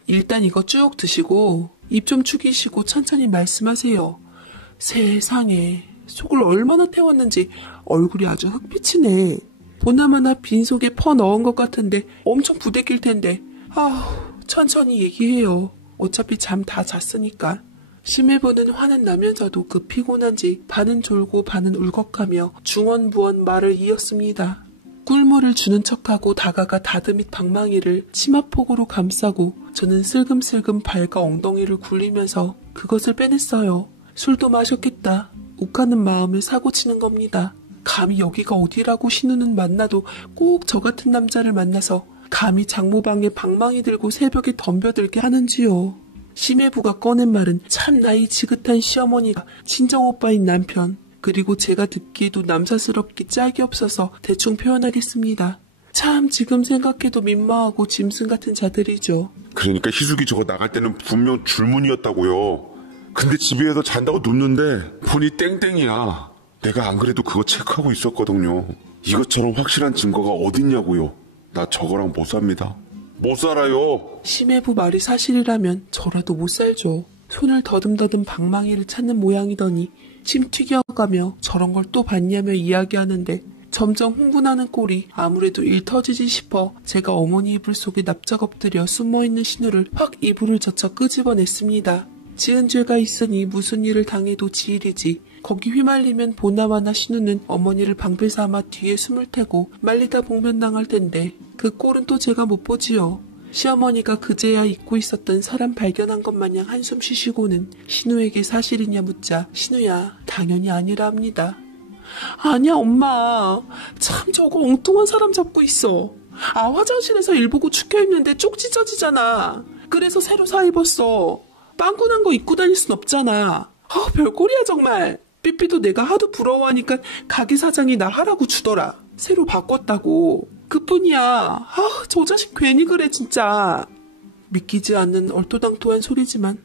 일단 이거 쭉 드시고 입 좀 축이시고 천천히 말씀하세요. 세상에 속을 얼마나 태웠는지 얼굴이 아주 흑빛이네. 보나마나 빈속에 퍼 넣은 것 같은데 엄청 부대낄 텐데. 아우, 천천히 얘기해요. 어차피 잠 다 잤으니까. 심해보는 화는 나면서도 그 피곤한지 반은 졸고 반은 울컥하며 중언부언 말을 이었습니다. 꿀물을 주는 척하고 다가가 다듬잇 방망이를 치마폭으로 감싸고 저는 슬금슬금 발과 엉덩이를 굴리면서 그것을 빼냈어요. 술도 마셨겠다. 욱하는 마음을 사고치는 겁니다. 감히 여기가 어디라고 신우는 만나도 꼭 저 같은 남자를 만나서 감히 장모방에 방망이 들고 새벽에 덤벼들게 하는지요. 심해부가 꺼낸 말은 참 나이 지긋한 시어머니가 친정오빠인 남편, 그리고 제가 듣기에도 남사스럽기 짝이 없어서 대충 표현하겠습니다. 참 지금 생각해도 민망하고 짐승 같은 자들이죠. 그러니까 희숙이 저거 나갈 때는 분명 줄무늬였다고요. 근데 집에서 잔다고 눕는데 폰이 땡땡이야. 내가 안 그래도 그거 체크하고 있었거든요. 이것처럼 확실한 증거가 어딨냐고요. 나 저거랑 못 삽니다. 못 살아요. 심해부 말이 사실이라면 저라도 못 살죠. 손을 더듬더듬 방망이를 찾는 모양이더니 침 튀겨가며 저런 걸 또 봤냐며 이야기하는데 점점 흥분하는 꼴이 아무래도 일 터지지 싶어 제가 어머니 이불 속에 납작 엎드려 숨어있는 신우를 확 이불을 젖혀 끄집어냈습니다. 지은 죄가 있으니 무슨 일을 당해도 지일이지. 거기 휘말리면 보나마나 신우는 어머니를 방패 삼아 뒤에 숨을 테고 말리다 복면당할 텐데 그 꼴은 또 제가 못 보지요. 시어머니가 그제야 잊고 있었던 사람 발견한 것 마냥 한숨 쉬시고는 신우에게 사실이냐 묻자 신우야 당연히 아니라 합니다. 아니야 엄마, 참 저거 엉뚱한 사람 잡고 있어. 아 화장실에서 일 보고 죽혀있는데 쪽 찢어지잖아. 그래서 새로 사 입었어. 빵꾸난 거 입고 다닐 순 없잖아. 아 별꼴이야 정말. 삐삐도 내가 하도 부러워하니까 가게 사장이 나 하라고 주더라. 새로 바꿨다고. 그뿐이야. 아, 저 자식 괜히 그래 진짜. 믿기지 않는 얼토당토한 소리지만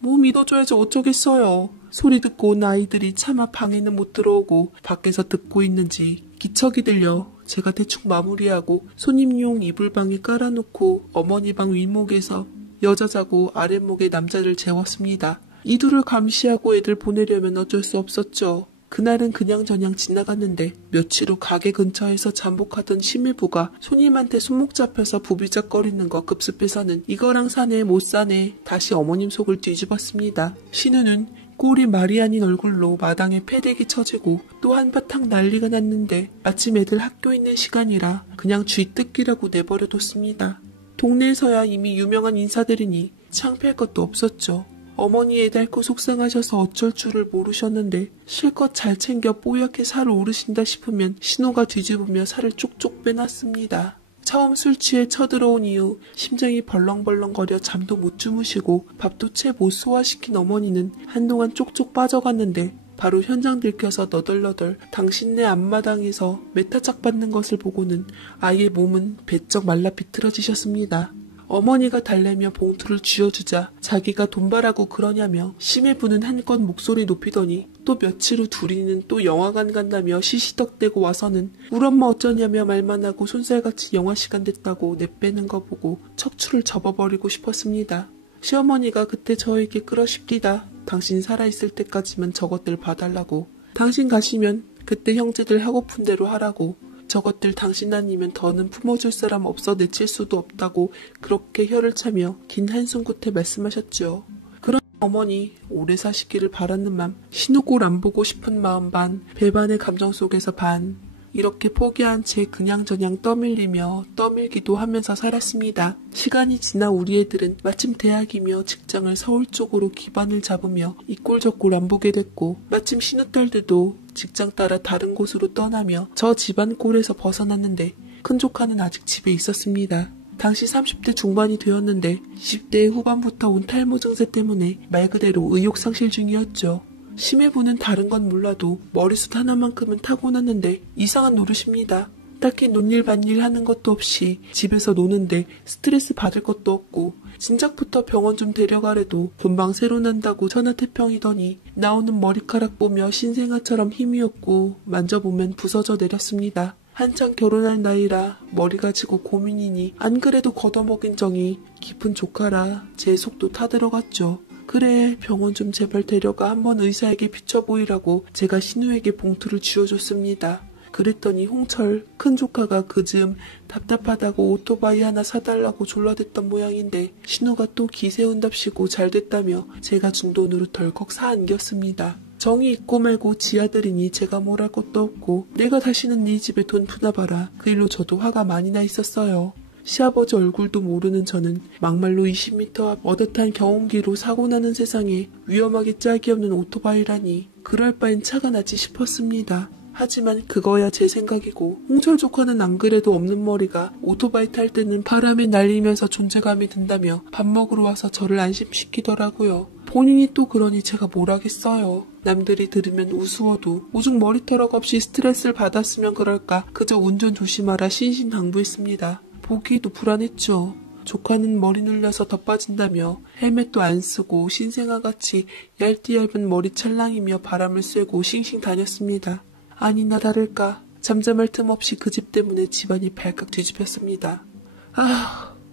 뭐 믿어줘야지 어쩌겠어요. 소리 듣고 온 아이들이 차마 방에는 못 들어오고 밖에서 듣고 있는지 기척이 들려 제가 대충 마무리하고 손님용 이불방에 깔아놓고 어머니 방 윗목에서 여자 자고 아랫목에 남자를 재웠습니다. 이 둘을 감시하고 애들 보내려면 어쩔 수 없었죠. 그날은 그냥저냥 지나갔는데 며칠 후 가게 근처에서 잠복하던 심일부가 손님한테 손목 잡혀서 부비적거리는 거 급습해서는 이거랑 사네 못 사네 다시 어머님 속을 뒤집었습니다. 신우는 꼴이 말이 아닌 얼굴로 마당에 패대기 쳐지고 또 한바탕 난리가 났는데 아침 애들 학교 있는 시간이라 그냥 쥐뜯기라고 내버려뒀습니다. 동네에서야 이미 유명한 인사들이니 창피할 것도 없었죠. 어머니 애 닳고 속상하셔서 어쩔 줄을 모르셨는데 실컷 잘 챙겨 뽀얗게 살을 오르신다 싶으면 신호가 뒤집으며 살을 쪽쪽 빼놨습니다. 처음 술 취해 쳐들어온 이후 심장이 벌렁벌렁거려 잠도 못 주무시고 밥도 채 못 소화시킨 어머니는 한동안 쪽쪽 빠져갔는데 바로 현장 들켜서 너덜너덜 당신네 앞마당에서 메타작 받는 것을 보고는 아이의 몸은 배쩍 말라 비틀어지셨습니다. 어머니가 달래며 봉투를 쥐어주자 자기가 돈바라고 그러냐며 심해 부는 한껏 목소리 높이더니 또 며칠 후 둘이는 또 영화관 간다며 시시덕대고 와서는 우리 엄마 어쩌냐며 말만 하고 손살같이 영화 시간 됐다고 내빼는 거 보고 척추를 접어버리고 싶었습니다. 시어머니가 그때 저에게 그러십디다. 당신 살아있을 때까지만 저것들 봐달라고. 당신 가시면 그때 형제들 하고픈 대로 하라고. 저것들 당신 아니면 더는 품어줄 사람 없어 내칠 수도 없다고 그렇게 혀를 차며 긴 한숨 끝에 말씀하셨죠. 그런 어머니 오래 사시기를 바라는 맘, 신우 꼴 안 보고 싶은 마음 반, 배반의 감정 속에서 반, 이렇게 포기한 채 그냥저냥 떠밀리며 떠밀기도 하면서 살았습니다. 시간이 지나 우리 애들은 마침 대학이며 직장을 서울 쪽으로 기반을 잡으며 이 꼴 저 꼴 안 보게 됐고, 마침 신우딸들도 직장 따라 다른 곳으로 떠나며 저 집안 꼴에서 벗어났는데 큰 조카는 아직 집에 있었습니다. 당시 30대 중반이 되었는데 20대 후반부터 온 탈모 증세 때문에 말 그대로 의욕상실 중이었죠. 심해 부는 다른 건 몰라도 머리숱 하나만큼은 타고났는데 이상한 노릇입니다. 딱히 논일 반일 하는 것도 없이 집에서 노는데 스트레스 받을 것도 없고 진작부터 병원 좀 데려가래도 금방 새로 난다고 천하태평이더니 나오는 머리카락 보며 신생아처럼 힘이 없고 만져보면 부서져 내렸습니다. 한창 결혼할 나이라 머리 가지고 고민이니 안 그래도 걷어먹인 정이 깊은 조카라 제 속도 타들어갔죠. 그래, 병원 좀 제발 데려가 한번 의사에게 비춰보이라고 제가 신우에게 봉투를 쥐어줬습니다. 그랬더니 홍철 큰 조카가 그 즈음 답답하다고 오토바이 하나 사달라고 졸라댔던 모양인데 신우가 또 기세운답시고 잘됐다며 제가 준 돈으로 덜컥 사안겼습니다. 정이 있고 말고 지 아들이니 제가 뭘 할 것도 없고 내가 다시는 네 집에 돈 푸나봐라. 그 일로 저도 화가 많이 나 있었어요. 시아버지 얼굴도 모르는 저는 막말로 20m 앞 어듯한 경운기로 사고나는 세상에 위험하게 짝이 없는 오토바이라니 그럴 바엔 차가 낫지 싶었습니다. 하지만 그거야 제 생각이고 홍철 조카는 안 그래도 없는 머리가 오토바이 탈 때는 바람에 날리면서 존재감이 든다며 밥 먹으러 와서 저를 안심시키더라고요. 본인이 또 그러니 제가 뭘 하겠어요. 남들이 들으면 우스워도 오죽 머리털럭 없이 스트레스를 받았으면 그럴까 그저 운전 조심하라 신신당부했습니다. 보기도 불안했죠. 조카는 머리 눌려서 더 빠진다며 헬멧도 안 쓰고 신생아같이 얇디 얇은 머리 찰랑이며 바람을 쐬고 싱싱 다녔습니다. 아니나 다를까 잠잠할 틈 없이 그 집 때문에 집안이 발칵 뒤집혔습니다.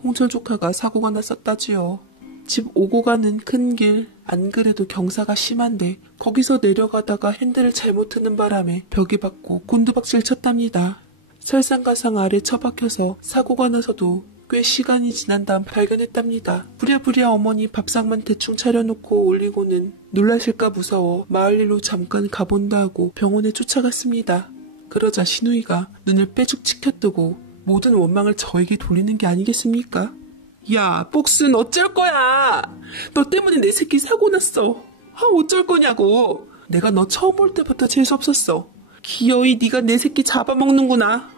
홍철 조카가 사고가 났었다지요. 집 오고 가는 큰 길, 안 그래도 경사가 심한데 거기서 내려가다가 핸들을 잘못 트는 바람에 벽이 받고 곤두박질 쳤답니다. 설상가상 아래 처박혀서 사고가 나서도 꽤 시간이 지난 다음 발견했답니다. 부랴부랴 어머니 밥상만 대충 차려놓고 올리고는 놀라실까 무서워 마을일로 잠깐 가본다 하고 병원에 쫓아갔습니다. 그러자 신우이가 눈을 빼죽 치켜뜨고 모든 원망을 저에게 돌리는 게 아니겠습니까? 야, 복순 어쩔 거야? 너 때문에 내 새끼 사고 났어. 어쩔 거냐고. 내가 너 처음 볼 때부터 재수없었어. 기어이 네가 내 새끼 잡아먹는구나.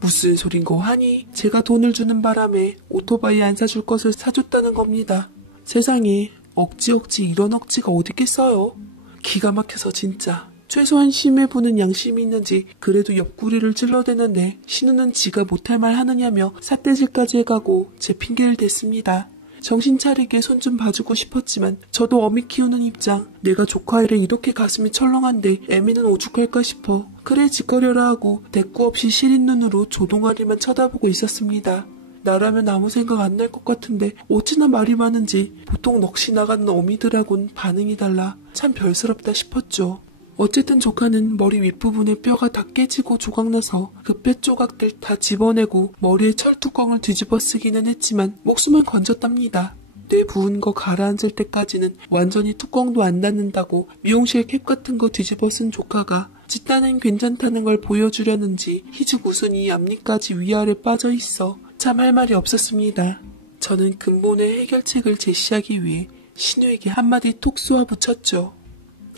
무슨 소린고 하니 제가 돈을 주는 바람에 오토바이 안 사줄 것을 사줬다는 겁니다. 세상에 억지 이런 억지가 어딨겠어요. 기가 막혀서 진짜. 최소한 심해 보는 양심이 있는지 그래도 옆구리를 찔러대는데 신우는 지가 못할 말 하느냐며 삿대질까지 해가고 제 핑계를 댔습니다. 정신 차리게 손 좀 봐주고 싶었지만 저도 어미 키우는 입장, 내가 조카애를 이렇게 가슴이 철렁한데 애미는 오죽할까 싶어 그래 짓거려라 하고 대꾸 없이 시린 눈으로 조동아리만 쳐다보고 있었습니다. 나라면 아무 생각 안 날 것 같은데 어찌나 말이 많은지 보통 넋이 나가는 어미들하고는 반응이 달라 참 별스럽다 싶었죠. 어쨌든 조카는 머리 윗부분에 뼈가 다 깨지고 조각나서 그 뼈 조각들 다 집어내고 머리에 철뚜껑을 뒤집어 쓰기는 했지만 목숨은 건졌답니다. 뇌 부은 거 가라앉을 때까지는 완전히 뚜껑도 안 닫는다고 미용실 캡 같은 거 뒤집어 쓴 조카가 지 딴엔 괜찮다는 걸 보여주려는지 희죽 웃으니 앞니까지 위아래 빠져있어 참 할 말이 없었습니다. 저는 근본의 해결책을 제시하기 위해 신우에게 한마디 톡 쏘아 붙였죠.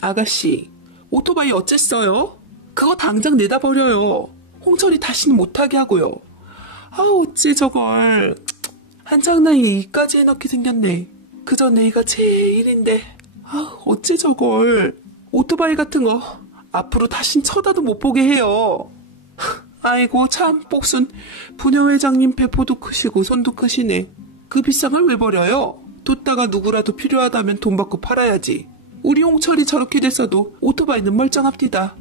아가씨, 오토바이 어쨌어요? 그거 당장 내다 버려요. 홍철이 다시는 못하게 하고요. 어째 저걸. 한창 나이에 이까지 해넣게 생겼네. 그저 내가 제일인데. 어째 저걸. 오토바이 같은 거 앞으로 다신 쳐다도 못 보게 해요. 아이고 참 복순 부녀회장님 배포도 크시고 손도 크시네. 그 비싼 걸 왜 버려요? 뒀다가 누구라도 필요하다면 돈 받고 팔아야지. 우리 홍철이 저렇게 됐어도 오토바이는 멀쩡합니다.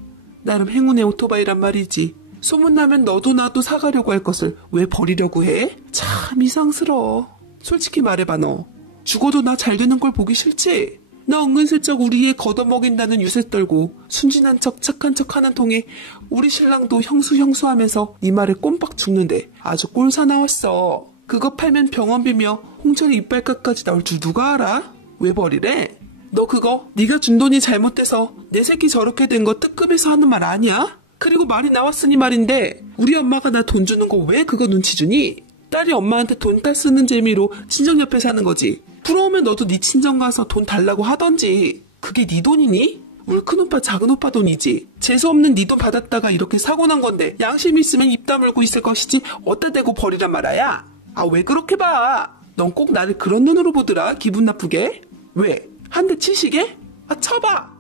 나름 행운의 오토바이란 말이지. 소문나면 너도 나도 사가려고 할 것을 왜 버리려고 해? 참 이상스러워. 솔직히 말해봐 너. 죽어도 나 잘 되는 걸 보기 싫지? 너 은근슬쩍 우리 애 걷어먹인다는 유세 떨고 순진한 척 착한 척 하는 통에 우리 신랑도 형수 하면서 네 말에 꼼빡 죽는데 아주 꼴사 나왔어. 그거 팔면 병원비며 홍철이 이빨값까지 나올 줄 누가 알아? 왜 버리래? 너 그거 네가 준 돈이 잘못돼서 내 새끼 저렇게 된 거 뜨끔해서 하는 말 아니야? 그리고 말이 나왔으니 말인데 우리 엄마가 나 돈 주는 거 왜 그거 눈치 주니? 딸이 엄마한테 돈 딸 쓰는 재미로 친정 옆에 사는 거지. 부러우면 너도 네 친정 가서 돈 달라고 하던지. 그게 네 돈이니? 우리 큰오빠 작은오빠 돈이지. 재수없는 네 돈 받았다가 이렇게 사고 난 건데 양심 있으면 입 다물고 있을 것이지 어디다 대고 버리란 말아야. 아 왜 그렇게 봐? 넌 꼭 나를 그런 눈으로 보더라. 기분 나쁘게. 왜? 한 대 치시게? 아 쳐봐!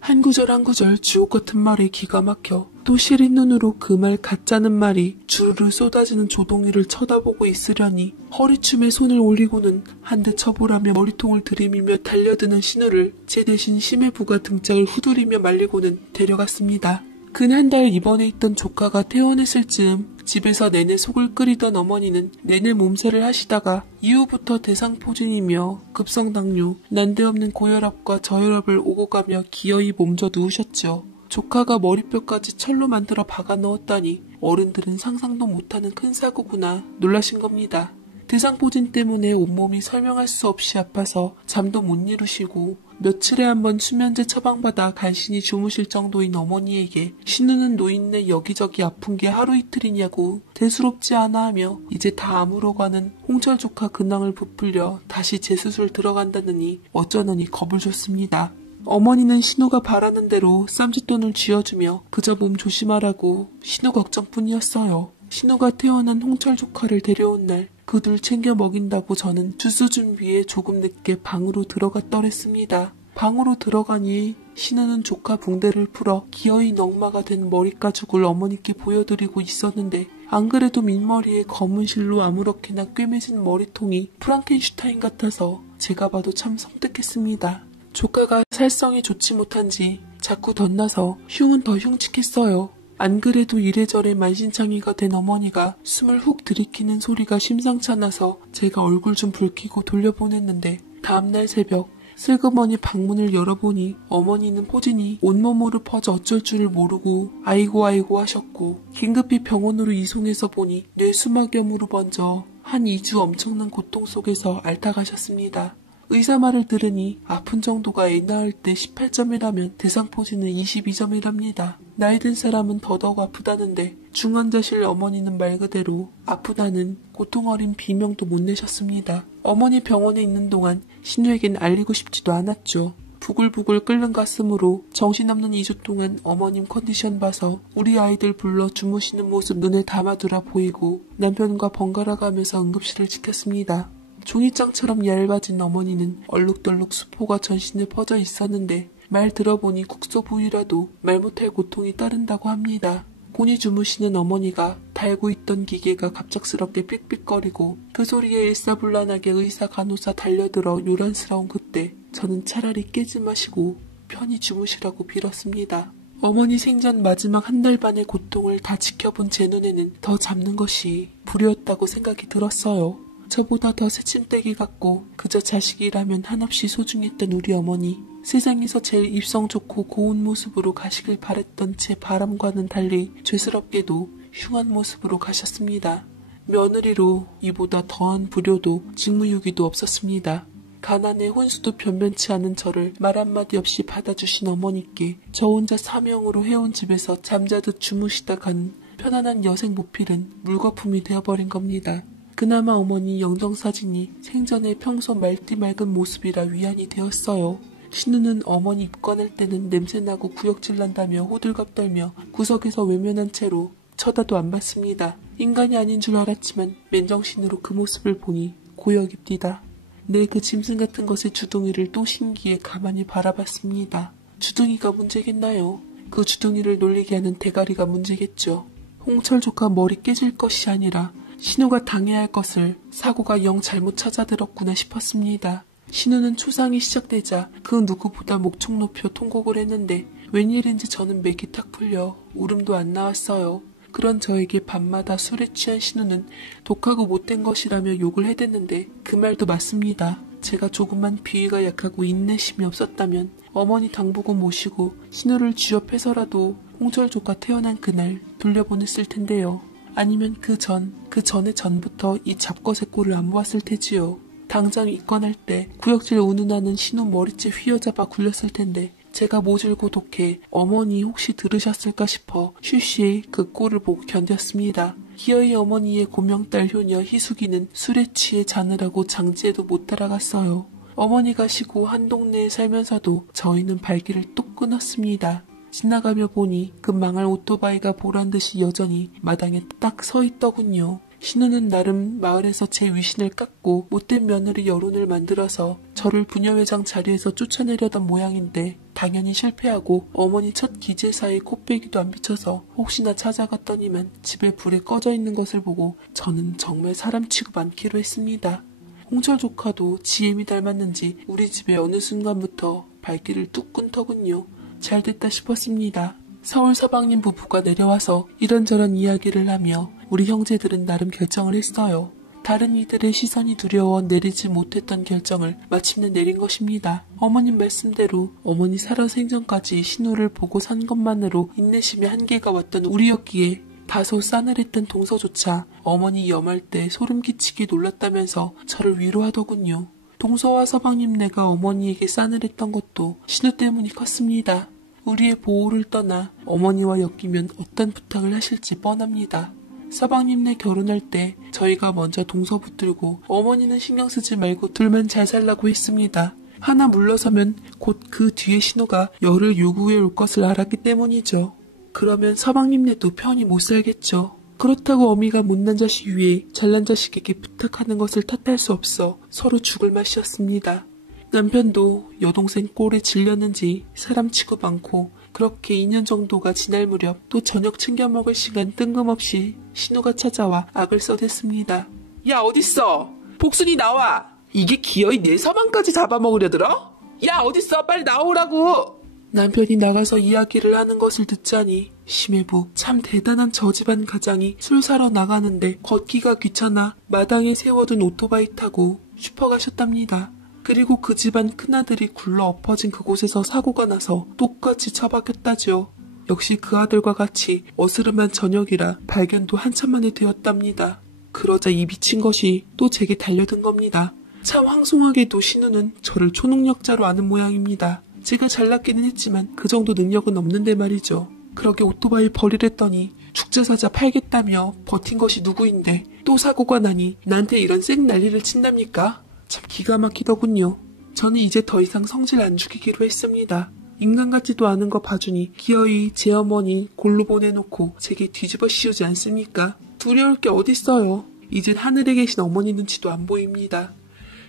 한 구절 한 구절 주옥 같은 말에 기가 막혀 또 시린 눈으로 그 말 같자는 말이 주르르 쏟아지는 조동이를 쳐다보고 있으려니 허리춤에 손을 올리고는 한 대 쳐보라며 머리통을 들이밀며 달려드는 신우를 제 대신 심해부가 등짝을 후두리며 말리고는 데려갔습니다. 근 한 달 입원해 있던 조카가 퇴원했을 즈음 집에서 내내 속을 끓이던 어머니는 내내 몸살을 하시다가 이후부터 대상포진이며 급성당뇨, 난데없는 고혈압과 저혈압을 오고 가며 기어이 몸져 누우셨죠. 조카가 머리뼈까지 철로 만들어 박아 넣었다니 어른들은 상상도 못하는 큰 사고구나 놀라신 겁니다. 대상포진 때문에 온몸이 설명할 수 없이 아파서 잠도 못 이루시고 며칠에 한 번 수면제 처방받아 간신히 주무실 정도인 어머니에게 신우는 노인네 여기저기 아픈 게 하루 이틀이냐고 대수롭지 않아 하며 이제 다 아무로가는 홍철 조카 근황을 부풀려 다시 재수술 들어간다느니 어쩌느니 겁을 줬습니다. 어머니는 신우가 바라는 대로 쌈짓돈을 쥐어주며 그저 몸 조심하라고 신우 걱정뿐이었어요. 신우가 태어난 홍철 조카를 데려온 날 그 둘 챙겨 먹인다고 저는 주스 준비에 조금 늦게 방으로 들어갔더랬습니다. 방으로 들어가니 신우는 조카 붕대를 풀어 기어이 넝마가 된 머리가죽을 어머니께 보여드리고 있었는데 안 그래도 민머리에 검은 실로 아무렇게나 꿰매진 머리통이 프랑켄슈타인 같아서 제가 봐도 참 섬뜩했습니다. 조카가 살성이 좋지 못한지 자꾸 덧나서 흉은 더 흉측했어요. 안 그래도 이래저래 만신창이가 된 어머니가 숨을 훅 들이키는 소리가 심상찮아서 제가 얼굴 좀 붉히고 돌려보냈는데 다음날 새벽 슬그머니 방문을 열어보니 어머니는 포진이 온몸으로 퍼져 어쩔 줄을 모르고 아이고 하셨고 긴급히 병원으로 이송해서 보니 뇌수막염으로 번져 한 2주 엄청난 고통 속에서 앓다가셨습니다. 의사 말을 들으니 아픈 정도가 애 낳을 때 18점이라면 대상포진은 22점이랍니다. 나이 든 사람은 더더욱 아프다는데 중환자실 어머니는 말 그대로 아프다는 고통 어린 비명도 못 내셨습니다. 어머니 병원에 있는 동안 신우에겐 알리고 싶지도 않았죠. 부글부글 끓는 가슴으로 정신없는 2주 동안 어머님 컨디션 봐서 우리 아이들 불러 주무시는 모습 눈에 담아두라 보이고 남편과 번갈아 가면서 응급실을 지켰습니다. 종이장처럼 얇아진 어머니는 얼룩덜룩 수포가 전신에 퍼져 있었는데 말 들어보니 국소 부위라도 말 못할 고통이 따른다고 합니다. 곤히 주무시는 어머니가 달고 있던 기계가 갑작스럽게 삑삑거리고 그 소리에 일사불란하게 의사 간호사 달려들어 요란스러운 그때 저는 차라리 깨지 마시고 편히 주무시라고 빌었습니다. 어머니 생전 마지막 한 달 반의 고통을 다 지켜본 제 눈에는 더 잡는 것이 불이었다고 생각이 들었어요. 저보다 더 새침대기 같고 그저 자식이라면 한없이 소중했던 우리 어머니. 세상에서 제일 입성 좋고 고운 모습으로 가시길 바랬던 제 바람과는 달리 죄스럽게도 흉한 모습으로 가셨습니다. 며느리로 이보다 더한 불효도 직무유기도 없었습니다. 가난에 혼수도 변변치 않은 저를 말 한마디 없이 받아주신 어머니께 저 혼자 사명으로 해온 집에서 잠자듯 주무시다 간 편안한 여생 모필은 물거품이 되어버린 겁니다. 그나마 어머니 영정사진이 생전에 평소 맑디 맑은 모습이라 위안이 되었어요. 신우는 어머니 입관할 때는 냄새나고 구역질 난다며 호들갑 떨며 구석에서 외면한 채로 쳐다도 안 봤습니다. 인간이 아닌 줄 알았지만 맨정신으로 그 모습을 보니 고역입디다. 내 그 짐승 같은 것의 주둥이를 또 신기해 가만히 바라봤습니다. 주둥이가 문제겠나요? 그 주둥이를 놀리게 하는 대가리가 문제겠죠. 홍철 조카 머리 깨질 것이 아니라 신우가 당해야 할 것을 사고가 영 잘못 찾아들었구나 싶었습니다. 신우는 초상이 시작되자 그 누구보다 목청 높여 통곡을 했는데 웬일인지 저는 맥이 탁 풀려 울음도 안 나왔어요. 그런 저에게 밤마다 술에 취한 신우는 독하고 못된 것이라며 욕을 해댔는데 그 말도 맞습니다. 제가 조금만 비위가 약하고 인내심이 없었다면 어머니 당부고 모시고 신우를 쥐업해서라도 홍철 조카 태어난 그날 돌려보냈을 텐데요. 아니면 그 전의 전부터 이 잡것의 꼴을 안 보았을 테지요. 당장 입건할 때 구역질 운운하는 신우 머리채 휘어잡아 굴렸을 텐데 제가 모질고 독해 어머니 혹시 들으셨을까 싶어 쉬쉬 그 꼴을 보고 견뎠습니다. 기어이 어머니의 고명딸 효녀 희숙이는 술에 취해 자느라고 장지에도 못 따라갔어요. 어머니 가시고 한 동네에 살면서도 저희는 발길을 뚝 끊었습니다. 지나가며 보니 그 망할 오토바이가 보란듯이 여전히 마당에 딱 서 있더군요. 신우는 나름 마을에서 제 위신을 깎고 못된 며느리 여론을 만들어서 저를 부녀회장 자리에서 쫓아내려던 모양인데 당연히 실패하고 어머니 첫 기제사에 코빼기도 안 비쳐서 혹시나 찾아갔더니만 집에 불이 꺼져 있는 것을 보고 저는 정말 사람 취급 않기로 했습니다. 홍철 조카도 지엠이 닮았는지 우리 집에 어느 순간부터 발길을 뚝 끊더군요. 잘됐다 싶었습니다. 서울 서방님 부부가 내려와서 이런저런 이야기를 하며 우리 형제들은 나름 결정을 했어요. 다른 이들의 시선이 두려워 내리지 못했던 결정을 마침내 내린 것입니다. 어머님 말씀대로 어머니 살아생전까지 신우를 보고 산 것만으로 인내심의 한계가 왔던 우리였기에 다소 싸늘했던 동서조차 어머니 염할 때 소름 끼치게 놀랐다면서 저를 위로하더군요. 동서와 서방님네가 어머니에게 싸늘했던 것도 신우 때문이 컸습니다. 우리의 보호를 떠나 어머니와 엮이면 어떤 부탁을 하실지 뻔합니다. 서방님네 결혼할 때 저희가 먼저 동서 붙들고 어머니는 신경 쓰지 말고 둘만 잘 살라고 했습니다. 하나 물러서면 곧 그 뒤에 신우가 열을 요구해 올 것을 알았기 때문이죠. 그러면 서방님네도 편히 못 살겠죠. 그렇다고 어미가 못난 자식 위에 잘난 자식에게 부탁하는 것을 탓할 수 없어 서로 죽을 맛이었습니다. 남편도 여동생 꼴에 질렸는지 사람 취급 많고 그렇게 2년 정도가 지날 무렵 또 저녁 챙겨 먹을 시간 뜬금없이 신우가 찾아와 악을 써댔습니다. 야 어딨어? 복순이 나와! 이게 기어이 내 서방까지 잡아먹으려들어? 야 어딨어? 빨리 나오라고! 남편이 나가서 이야기를 하는 것을 듣자니 심해부 참 대단한 저 집안 가장이 술 사러 나가는데 걷기가 귀찮아 마당에 세워둔 오토바이 타고 슈퍼 가셨답니다. 그리고 그 집안 큰아들이 굴러 엎어진 그곳에서 사고가 나서 똑같이 처박혔다지요. 역시 그 아들과 같이 어스름한 저녁이라 발견도 한참 만에 되었답니다. 그러자 이 미친 것이 또 제게 달려든 겁니다. 참 황송하게도 신우는 저를 초능력자로 아는 모양입니다. 제가 잘났기는 했지만 그 정도 능력은 없는데 말이죠. 그러게 오토바이 버리랬더니 축제사자 팔겠다며 버틴 것이 누구인데 또 사고가 나니 나한테 이런 쌩 난리를 친답니까? 참 기가 막히더군요. 저는 이제 더 이상 성질 안 죽이기로 했습니다. 인간 같지도 않은 거 봐주니 기어이 제 어머니 골로 보내놓고 제게 뒤집어 씌우지 않습니까? 두려울 게 어딨어요. 이젠 하늘에 계신 어머니 눈치도 안 보입니다.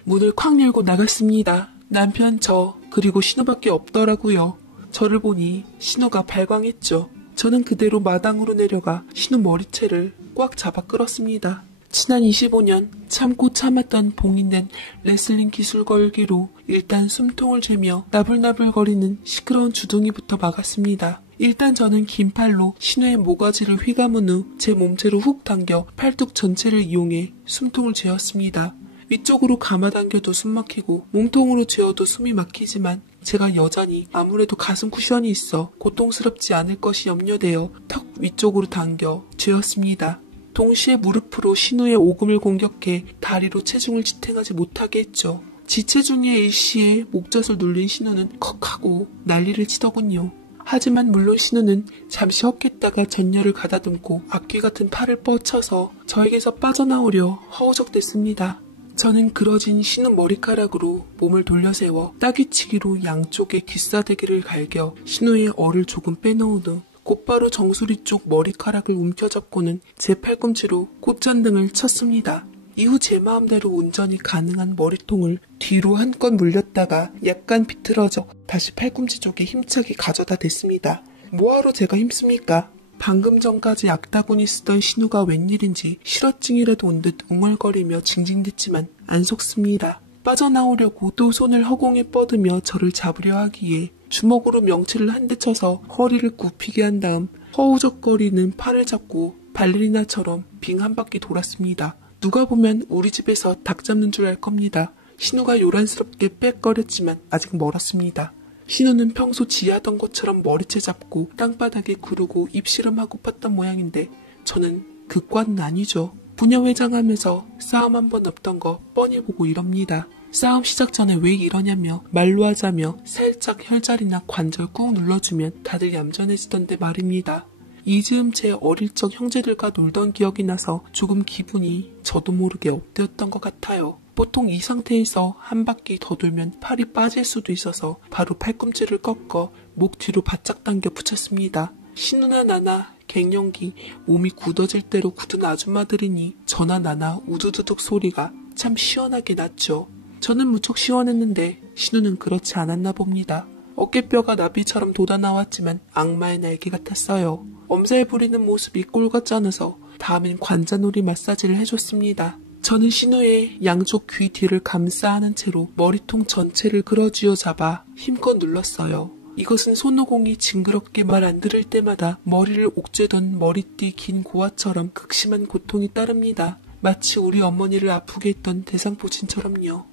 문을 콱 열고 나갔습니다. 남편 저 그리고 신우밖에 없더라고요. 저를 보니 신우가 발광했죠. 저는 그대로 마당으로 내려가 신우 머리채를 꽉 잡아 끌었습니다. 지난 25년 참고 참았던 봉인된 레슬링 기술 걸기로 일단 숨통을 죄며 나불나불거리는 시끄러운 주둥이부터 막았습니다. 일단 저는 긴 팔로 신우의 모가지를 휘감은 후 제 몸체로 훅 당겨 팔뚝 전체를 이용해 숨통을 죄었습니다. 위쪽으로 감아당겨도 숨 막히고 몸통으로 죄어도 숨이 막히지만 제가 여전히 아무래도 가슴 쿠션이 있어 고통스럽지 않을 것이 염려되어 턱 위쪽으로 당겨 죄었습니다. 동시에 무릎으로 신우의 오금을 공격해 다리로 체중을 지탱하지 못하게 했죠. 지체중의 일시에 목젖을 눌린 신우는 컥하고 난리를 치더군요. 하지만 물론 신우는 잠시 헛겠다가 전열을 가다듬고 앞귀 같은 팔을 뻗쳐서 저에게서 빠져나오려 허우적댔습니다. 저는 그러진 신우 머리카락으로 몸을 돌려세워 따귀치기로 양쪽에 귀싸대기를 갈겨 신우의 얼을 조금 빼놓은 후 곧바로 정수리 쪽 머리카락을 움켜잡고는 제 팔꿈치로 꽃잔등을 쳤습니다. 이후 제 마음대로 운전이 가능한 머리통을 뒤로 한껏 물렸다가 약간 비틀어져 다시 팔꿈치 쪽에 힘차게 가져다 댔습니다. 뭐하러 제가 힘씁니까? 방금 전까지 악다구니 쓰던 신우가 웬일인지 실어증이라도 온 듯 웅얼거리며 징징댔지만 안 속습니다. 빠져나오려고 또 손을 허공에 뻗으며 저를 잡으려 하기에 주먹으로 명치를 한 대 쳐서 허리를 굽히게 한 다음 허우적거리는 팔을 잡고 발레리나처럼 빙 한 바퀴 돌았습니다. 누가 보면 우리 집에서 닭 잡는 줄 알 겁니다. 신우가 요란스럽게 빽거렸지만 아직 멀었습니다. 신우는 평소 지하던 것처럼 머리채 잡고 땅바닥에 구르고 입씨름하고 팠던 모양인데 저는 그 과는 아니죠. 부녀회장하면서 싸움 한 번 없던 거 뻔히 보고 이럽니다. 싸움 시작 전에 왜 이러냐며 말로 하자며 살짝 혈자리나 관절 꾹 눌러주면 다들 얌전해지던데 말입니다. 이즈음 제 어릴 적 형제들과 놀던 기억이 나서 조금 기분이 저도 모르게 업되었던 것 같아요. 보통 이 상태에서 한 바퀴 더 돌면 팔이 빠질 수도 있어서 바로 팔꿈치를 꺾어 목 뒤로 바짝 당겨 붙였습니다. 신우나 나나 갱년기 몸이 굳어질 대로 굳은 아줌마들이니 저나 나나 우두두둑 소리가 참 시원하게 났죠. 저는 무척 시원했는데 신우는 그렇지 않았나 봅니다. 어깨뼈가 나비처럼 돋아나왔지만 악마의 날개 같았어요. 엄살 부리는 모습이 꼴 같지 않아서 다음엔 관자놀이 마사지를 해줬습니다. 저는 신우의 양쪽 귀 뒤를 감싸 안은 채로 머리통 전체를 끌어쥐어 잡아 힘껏 눌렀어요. 이것은 손오공이 징그럽게 말 안 들을 때마다 머리를 옥죄던 머리띠 긴 고아처럼 극심한 고통이 따릅니다. 마치 우리 어머니를 아프게 했던 대상포진처럼요.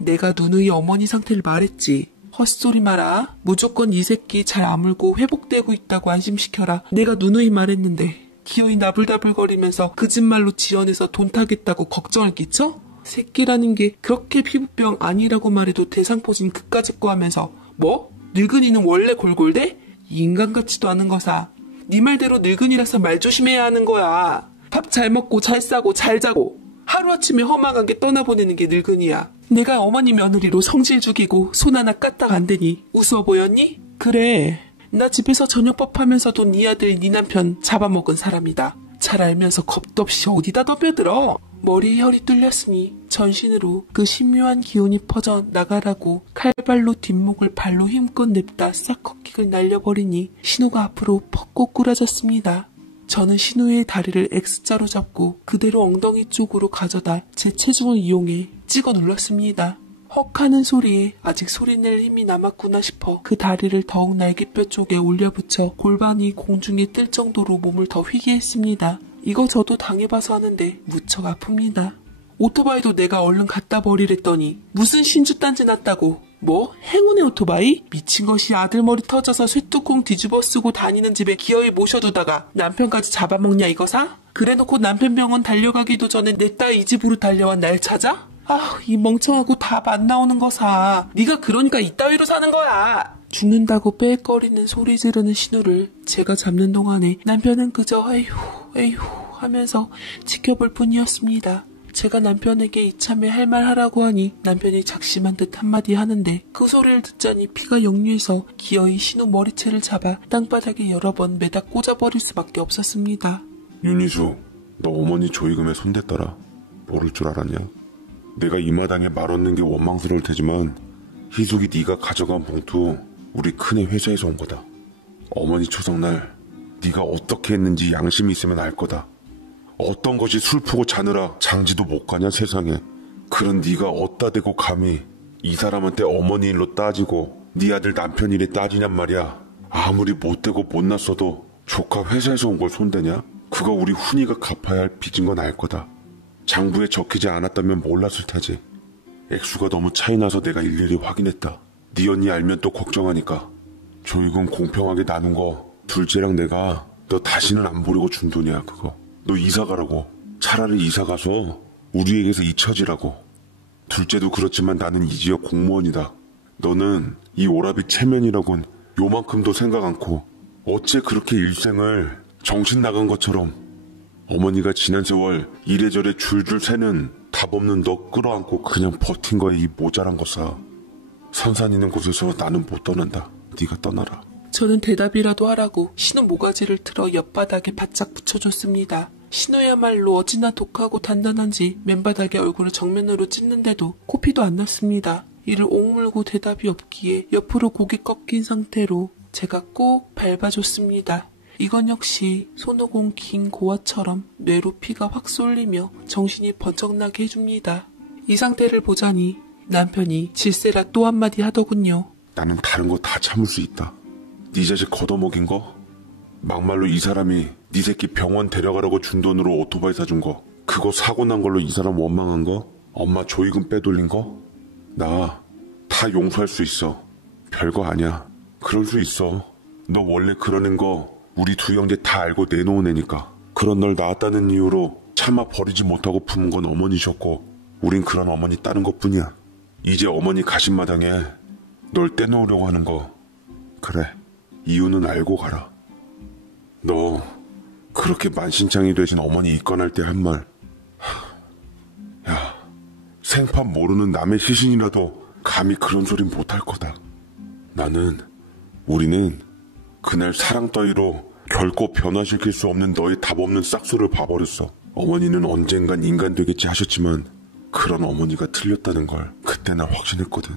내가 누누이 어머니 상태를 말했지. 헛소리 마라. 무조건 이 새끼 잘 아물고 회복되고 있다고 안심시켜라. 내가 누누이 말했는데 기어이 나불나불거리면서 거짓말로 지어내서 돈 타겠다고 걱정을 끼쳐? 새끼라는 게 그렇게 피부병 아니라고 말해도 대상포진 그까짓 거 하면서 뭐? 늙은이는 원래 골골대? 인간 같지도 않은 거사. 네 말대로 늙은이라서 말 조심해야 하는 거야. 밥 잘 먹고 잘 싸고 잘 자고 하루아침에 허망하게 떠나보내는 게 늙은이야. 내가 어머니 며느리로 성질 죽이고 손 하나 까딱 안 되니 웃어 보였니? 그래. 나 집에서 저녁밥 하면서도 네 아들 네 남편 잡아먹은 사람이다. 잘 알면서 겁도 없이 어디다 덤벼들어. 머리에 혈이 뚫렸으니 전신으로 그 신묘한 기운이 퍼져 나가라고 칼발로 뒷목을 발로 힘껏 냅다 싹 컷킥을 날려버리니 신우가 앞으로 퍽 꼬꾸라졌습니다. 저는 신우의 다리를 X자로 잡고 그대로 엉덩이 쪽으로 가져다 제 체중을 이용해 찍어 눌렀습니다. 헉 하는 소리에 아직 소리낼 힘이 남았구나 싶어 그 다리를 더욱 날개뼈 쪽에 올려붙여 골반이 공중에 뜰 정도로 몸을 더 휘게 했습니다. 이거 저도 당해봐서 하는데 무척 아픕니다. 오토바이도 내가 얼른 갖다 버리랬더니 무슨 신주딴지 났다고. 뭐? 행운의 오토바이? 미친 것이 아들 머리 터져서 쇠뚜껑 뒤집어 쓰고 다니는 집에 기어이 모셔두다가 남편까지 잡아먹냐 이거사? 그래놓고 남편 병원 달려가기도 전에 내 딸 이 집으로 달려와 날 찾아? 아, 이 멍청하고 답 안 나오는 거사. 네가 그러니까 이따위로 사는 거야. 죽는다고 빽거리는 소리 지르는 신우를 제가 잡는 동안에 남편은 그저 에휴 하면서 지켜볼 뿐이었습니다. 제가 남편에게 이참에 할 말 하라고 하니 남편이 작심한 듯 한마디 하는데 그 소리를 듣자니 피가 역류해서 기어이 신우 머리채를 잡아 땅바닥에 여러 번 매다 꽂아버릴 수밖에 없었습니다. 윤희수, 너 어머니 조의금에 손댔더라. 모를 줄 알았냐? 내가 이 마당에 말 얻는 게 원망스러울 테지만 희숙이 네가 가져간 봉투 우리 큰애 회사에서 온 거다. 어머니 초성날 네가 어떻게 했는지 양심이 있으면 알 거다. 어떤 것이 슬프고 자느라 장지도 못 가냐 세상에. 그런 네가 어디다 대고 감히 이 사람한테 어머니 일로 따지고 네 아들 남편 일에 따지냔 말이야. 아무리 못되고 못났어도 조카 회사에서 온 걸 손대냐? 그거 우리 훈이가 갚아야 할 빚인 건 알 거다. 장부에 적히지 않았다면 몰랐을 테지. 액수가 너무 차이나서 내가 일일이 확인했다. 네 언니 알면 또 걱정하니까. 조이금 공평하게 나눈 거 둘째랑 내가 너 다시는 안 보려고 준 돈이야 그거. 너 이사가라고. 차라리 이사가서 우리에게서 잊혀지라고. 둘째도 그렇지만 나는 이 지역 공무원이다. 너는 이 오라비 체면이라곤 요만큼도 생각 않고 어째 그렇게 일생을 정신 나간 것처럼 어머니가 지난 세월 이래저래 줄줄 새는 답 없는 너 끌어안고 그냥 버틴 거야 이 모자란 거사. 선산 있는 곳에서 나는 못 떠난다. 네가 떠나라. 저는 대답이라도 하라고 신우 모가지를 틀어 옆바닥에 바짝 붙여줬습니다. 신우야말로 어찌나 독하고 단단한지 맨바닥에 얼굴을 정면으로 찢는데도 코피도 안 났습니다. 이를 옥물고 대답이 없기에 옆으로 고개 꺾인 상태로 제가 꼭 밟아줬습니다. 이건 역시 손오공 긴 고아처럼 뇌로 피가 확 쏠리며 정신이 번쩍나게 해줍니다. 이 상태를 보자니 남편이 질세라 또 한마디 하더군요. 나는 다른 거 다 참을 수 있다. 네 자식 걷어먹인 거? 막말로 이 사람이 네 새끼 병원 데려가라고 준 돈으로 오토바이 사준 거? 그거 사고 난 걸로 이 사람 원망한 거? 엄마 조이금 빼돌린 거? 나 다 용서할 수 있어. 별거 아니야. 그럴 수 있어. 너 원래 그러는 거 우리 두 형제 다 알고 내놓은 애니까. 그런 널 낳았다는 이유로 차마 버리지 못하고 품은 건 어머니셨고 우린 그런 어머니 따른 것뿐이야. 이제 어머니 가신 마당에 널 떼놓으려고 하는 거 그래 이유는 알고 가라. 너 그렇게 만신창이 되신 어머니 입건할 때 한 말, 야 생판 모르는 남의 시신이라도 감히 그런 소린 못할 거다. 우리는 그날 사랑 따위로 결코 변화시킬 수 없는 너의 답 없는 싹소를 봐버렸어. 어머니는 언젠간 인간 되겠지 하셨지만 그런 어머니가 틀렸다는 걸 그때 나 확신했거든.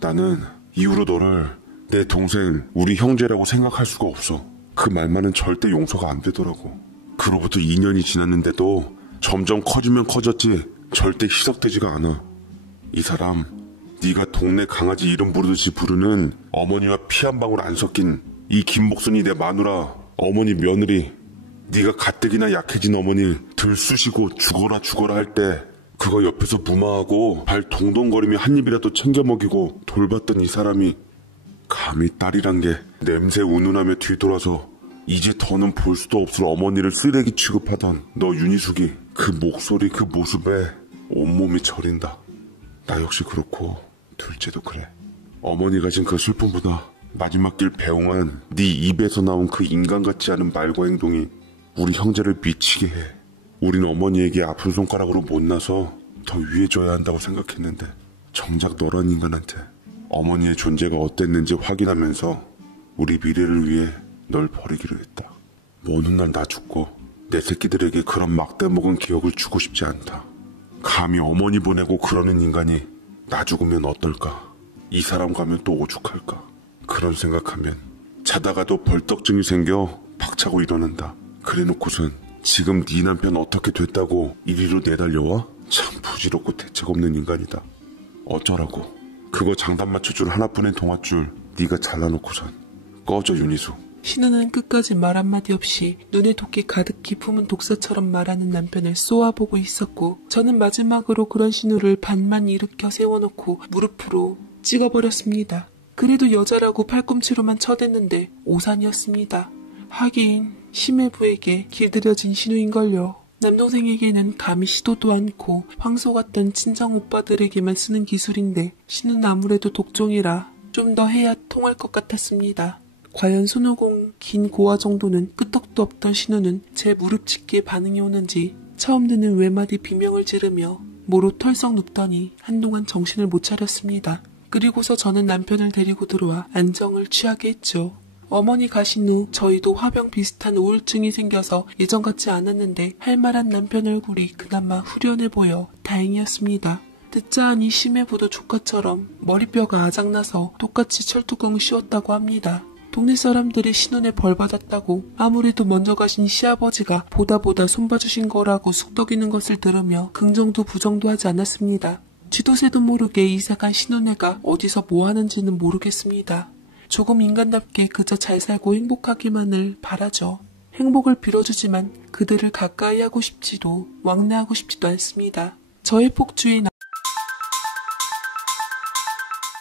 나는 이후로 너를 내 동생, 우리 형제라고 생각할 수가 없어. 그 말만은 절대 용서가 안 되더라고. 그로부터 2년이 지났는데도 점점 커지면 커졌지 절대 희석되지가 않아. 이 사람 네가 동네 강아지 이름 부르듯이 부르는 어머니와 피 한 방울 안 섞인 이 김목순이 내 마누라, 어머니 며느리, 네가 가뜩이나 약해진 어머니 들쑤시고 죽어라 할 때 그거 옆에서 무마하고 발 동동거리며 한 입이라도 챙겨 먹이고 돌봤던 이 사람이 감히 딸이란 게 냄새 운운하며 뒤돌아서 이제 더는 볼 수도 없을 어머니를 쓰레기 취급하던 너 윤희숙이 그 목소리 그 모습에 온몸이 저린다. 나 역시 그렇고 둘째도 그래. 어머니 가진 그 슬픔보다 마지막 길 배웅한 네 입에서 나온 그 인간 같지 않은 말과 행동이 우리 형제를 미치게 해. 우린 어머니에게 아픈 손가락으로 못나서 더 위해줘야 한다고 생각했는데 정작 너란 인간한테 어머니의 존재가 어땠는지 확인하면서 우리 미래를 위해 널 버리기로 했다. 먼 훗날 나 죽고 내 새끼들에게 그런 막대 먹은 기억을 주고 싶지 않다. 감히 어머니 보내고 그러는 인간이 나 죽으면 어떨까? 이 사람 가면 또 오죽할까? 그런 생각하면 자다가도 벌떡증이 생겨 박차고 일어난다. 그래놓고선 지금 네 남편 어떻게 됐다고 이리로 내달려와? 참 부질없고 대책 없는 인간이다. 어쩌라고. 그거 장단 맞춰줄 하나뿐인 동아줄 네가 잘라놓고선 꺼져 윤희수. 신우는 끝까지 말 한마디 없이 눈에 도끼 가득히 품은 독사처럼 말하는 남편을 쏘아보고 있었고 저는 마지막으로 그런 신우를 반만 일으켜 세워놓고 무릎으로 찍어버렸습니다. 그래도 여자라고 팔꿈치로만 쳐댔는데 오산이었습니다. 하긴 심해부에게 길들여진 신우인걸요. 남동생에게는 감히 시도도 않고 황소 같던 친정 오빠들에게만 쓰는 기술인데 신우는 아무래도 독종이라 좀 더 해야 통할 것 같았습니다. 과연 손오공 긴 고아 정도는 끄떡도 없던 신우는 제 무릎 찢기에 반응이 오는지 처음 듣는 외마디 비명을 지르며 모로 털썩 눕더니 한동안 정신을 못 차렸습니다. 그리고서 저는 남편을 데리고 들어와 안정을 취하게 했죠. 어머니 가신 후 저희도 화병 비슷한 우울증이 생겨서 예전 같지 않았는데 할 말한 남편 얼굴이 그나마 후련해 보여 다행이었습니다. 듣자 하니 심해부도 조카처럼 머리뼈가 아작나서 똑같이 철뚜껑을 씌웠다고 합니다. 동네 사람들이 신혼에 벌 받았다고 아무래도 먼저 가신 시아버지가 보다 손봐주신 거라고 숙덕이는 것을 들으며 긍정도 부정도 하지 않았습니다. 쥐도새도 모르게 이사간 신혼애가 어디서 뭐 하는지는 모르겠습니다. 조금 인간답게 그저 잘 살고 행복하기만을 바라죠. 행복을 빌어주지만 그들을 가까이 하고 싶지도 왕래하고 싶지도 않습니다. 저의 폭주인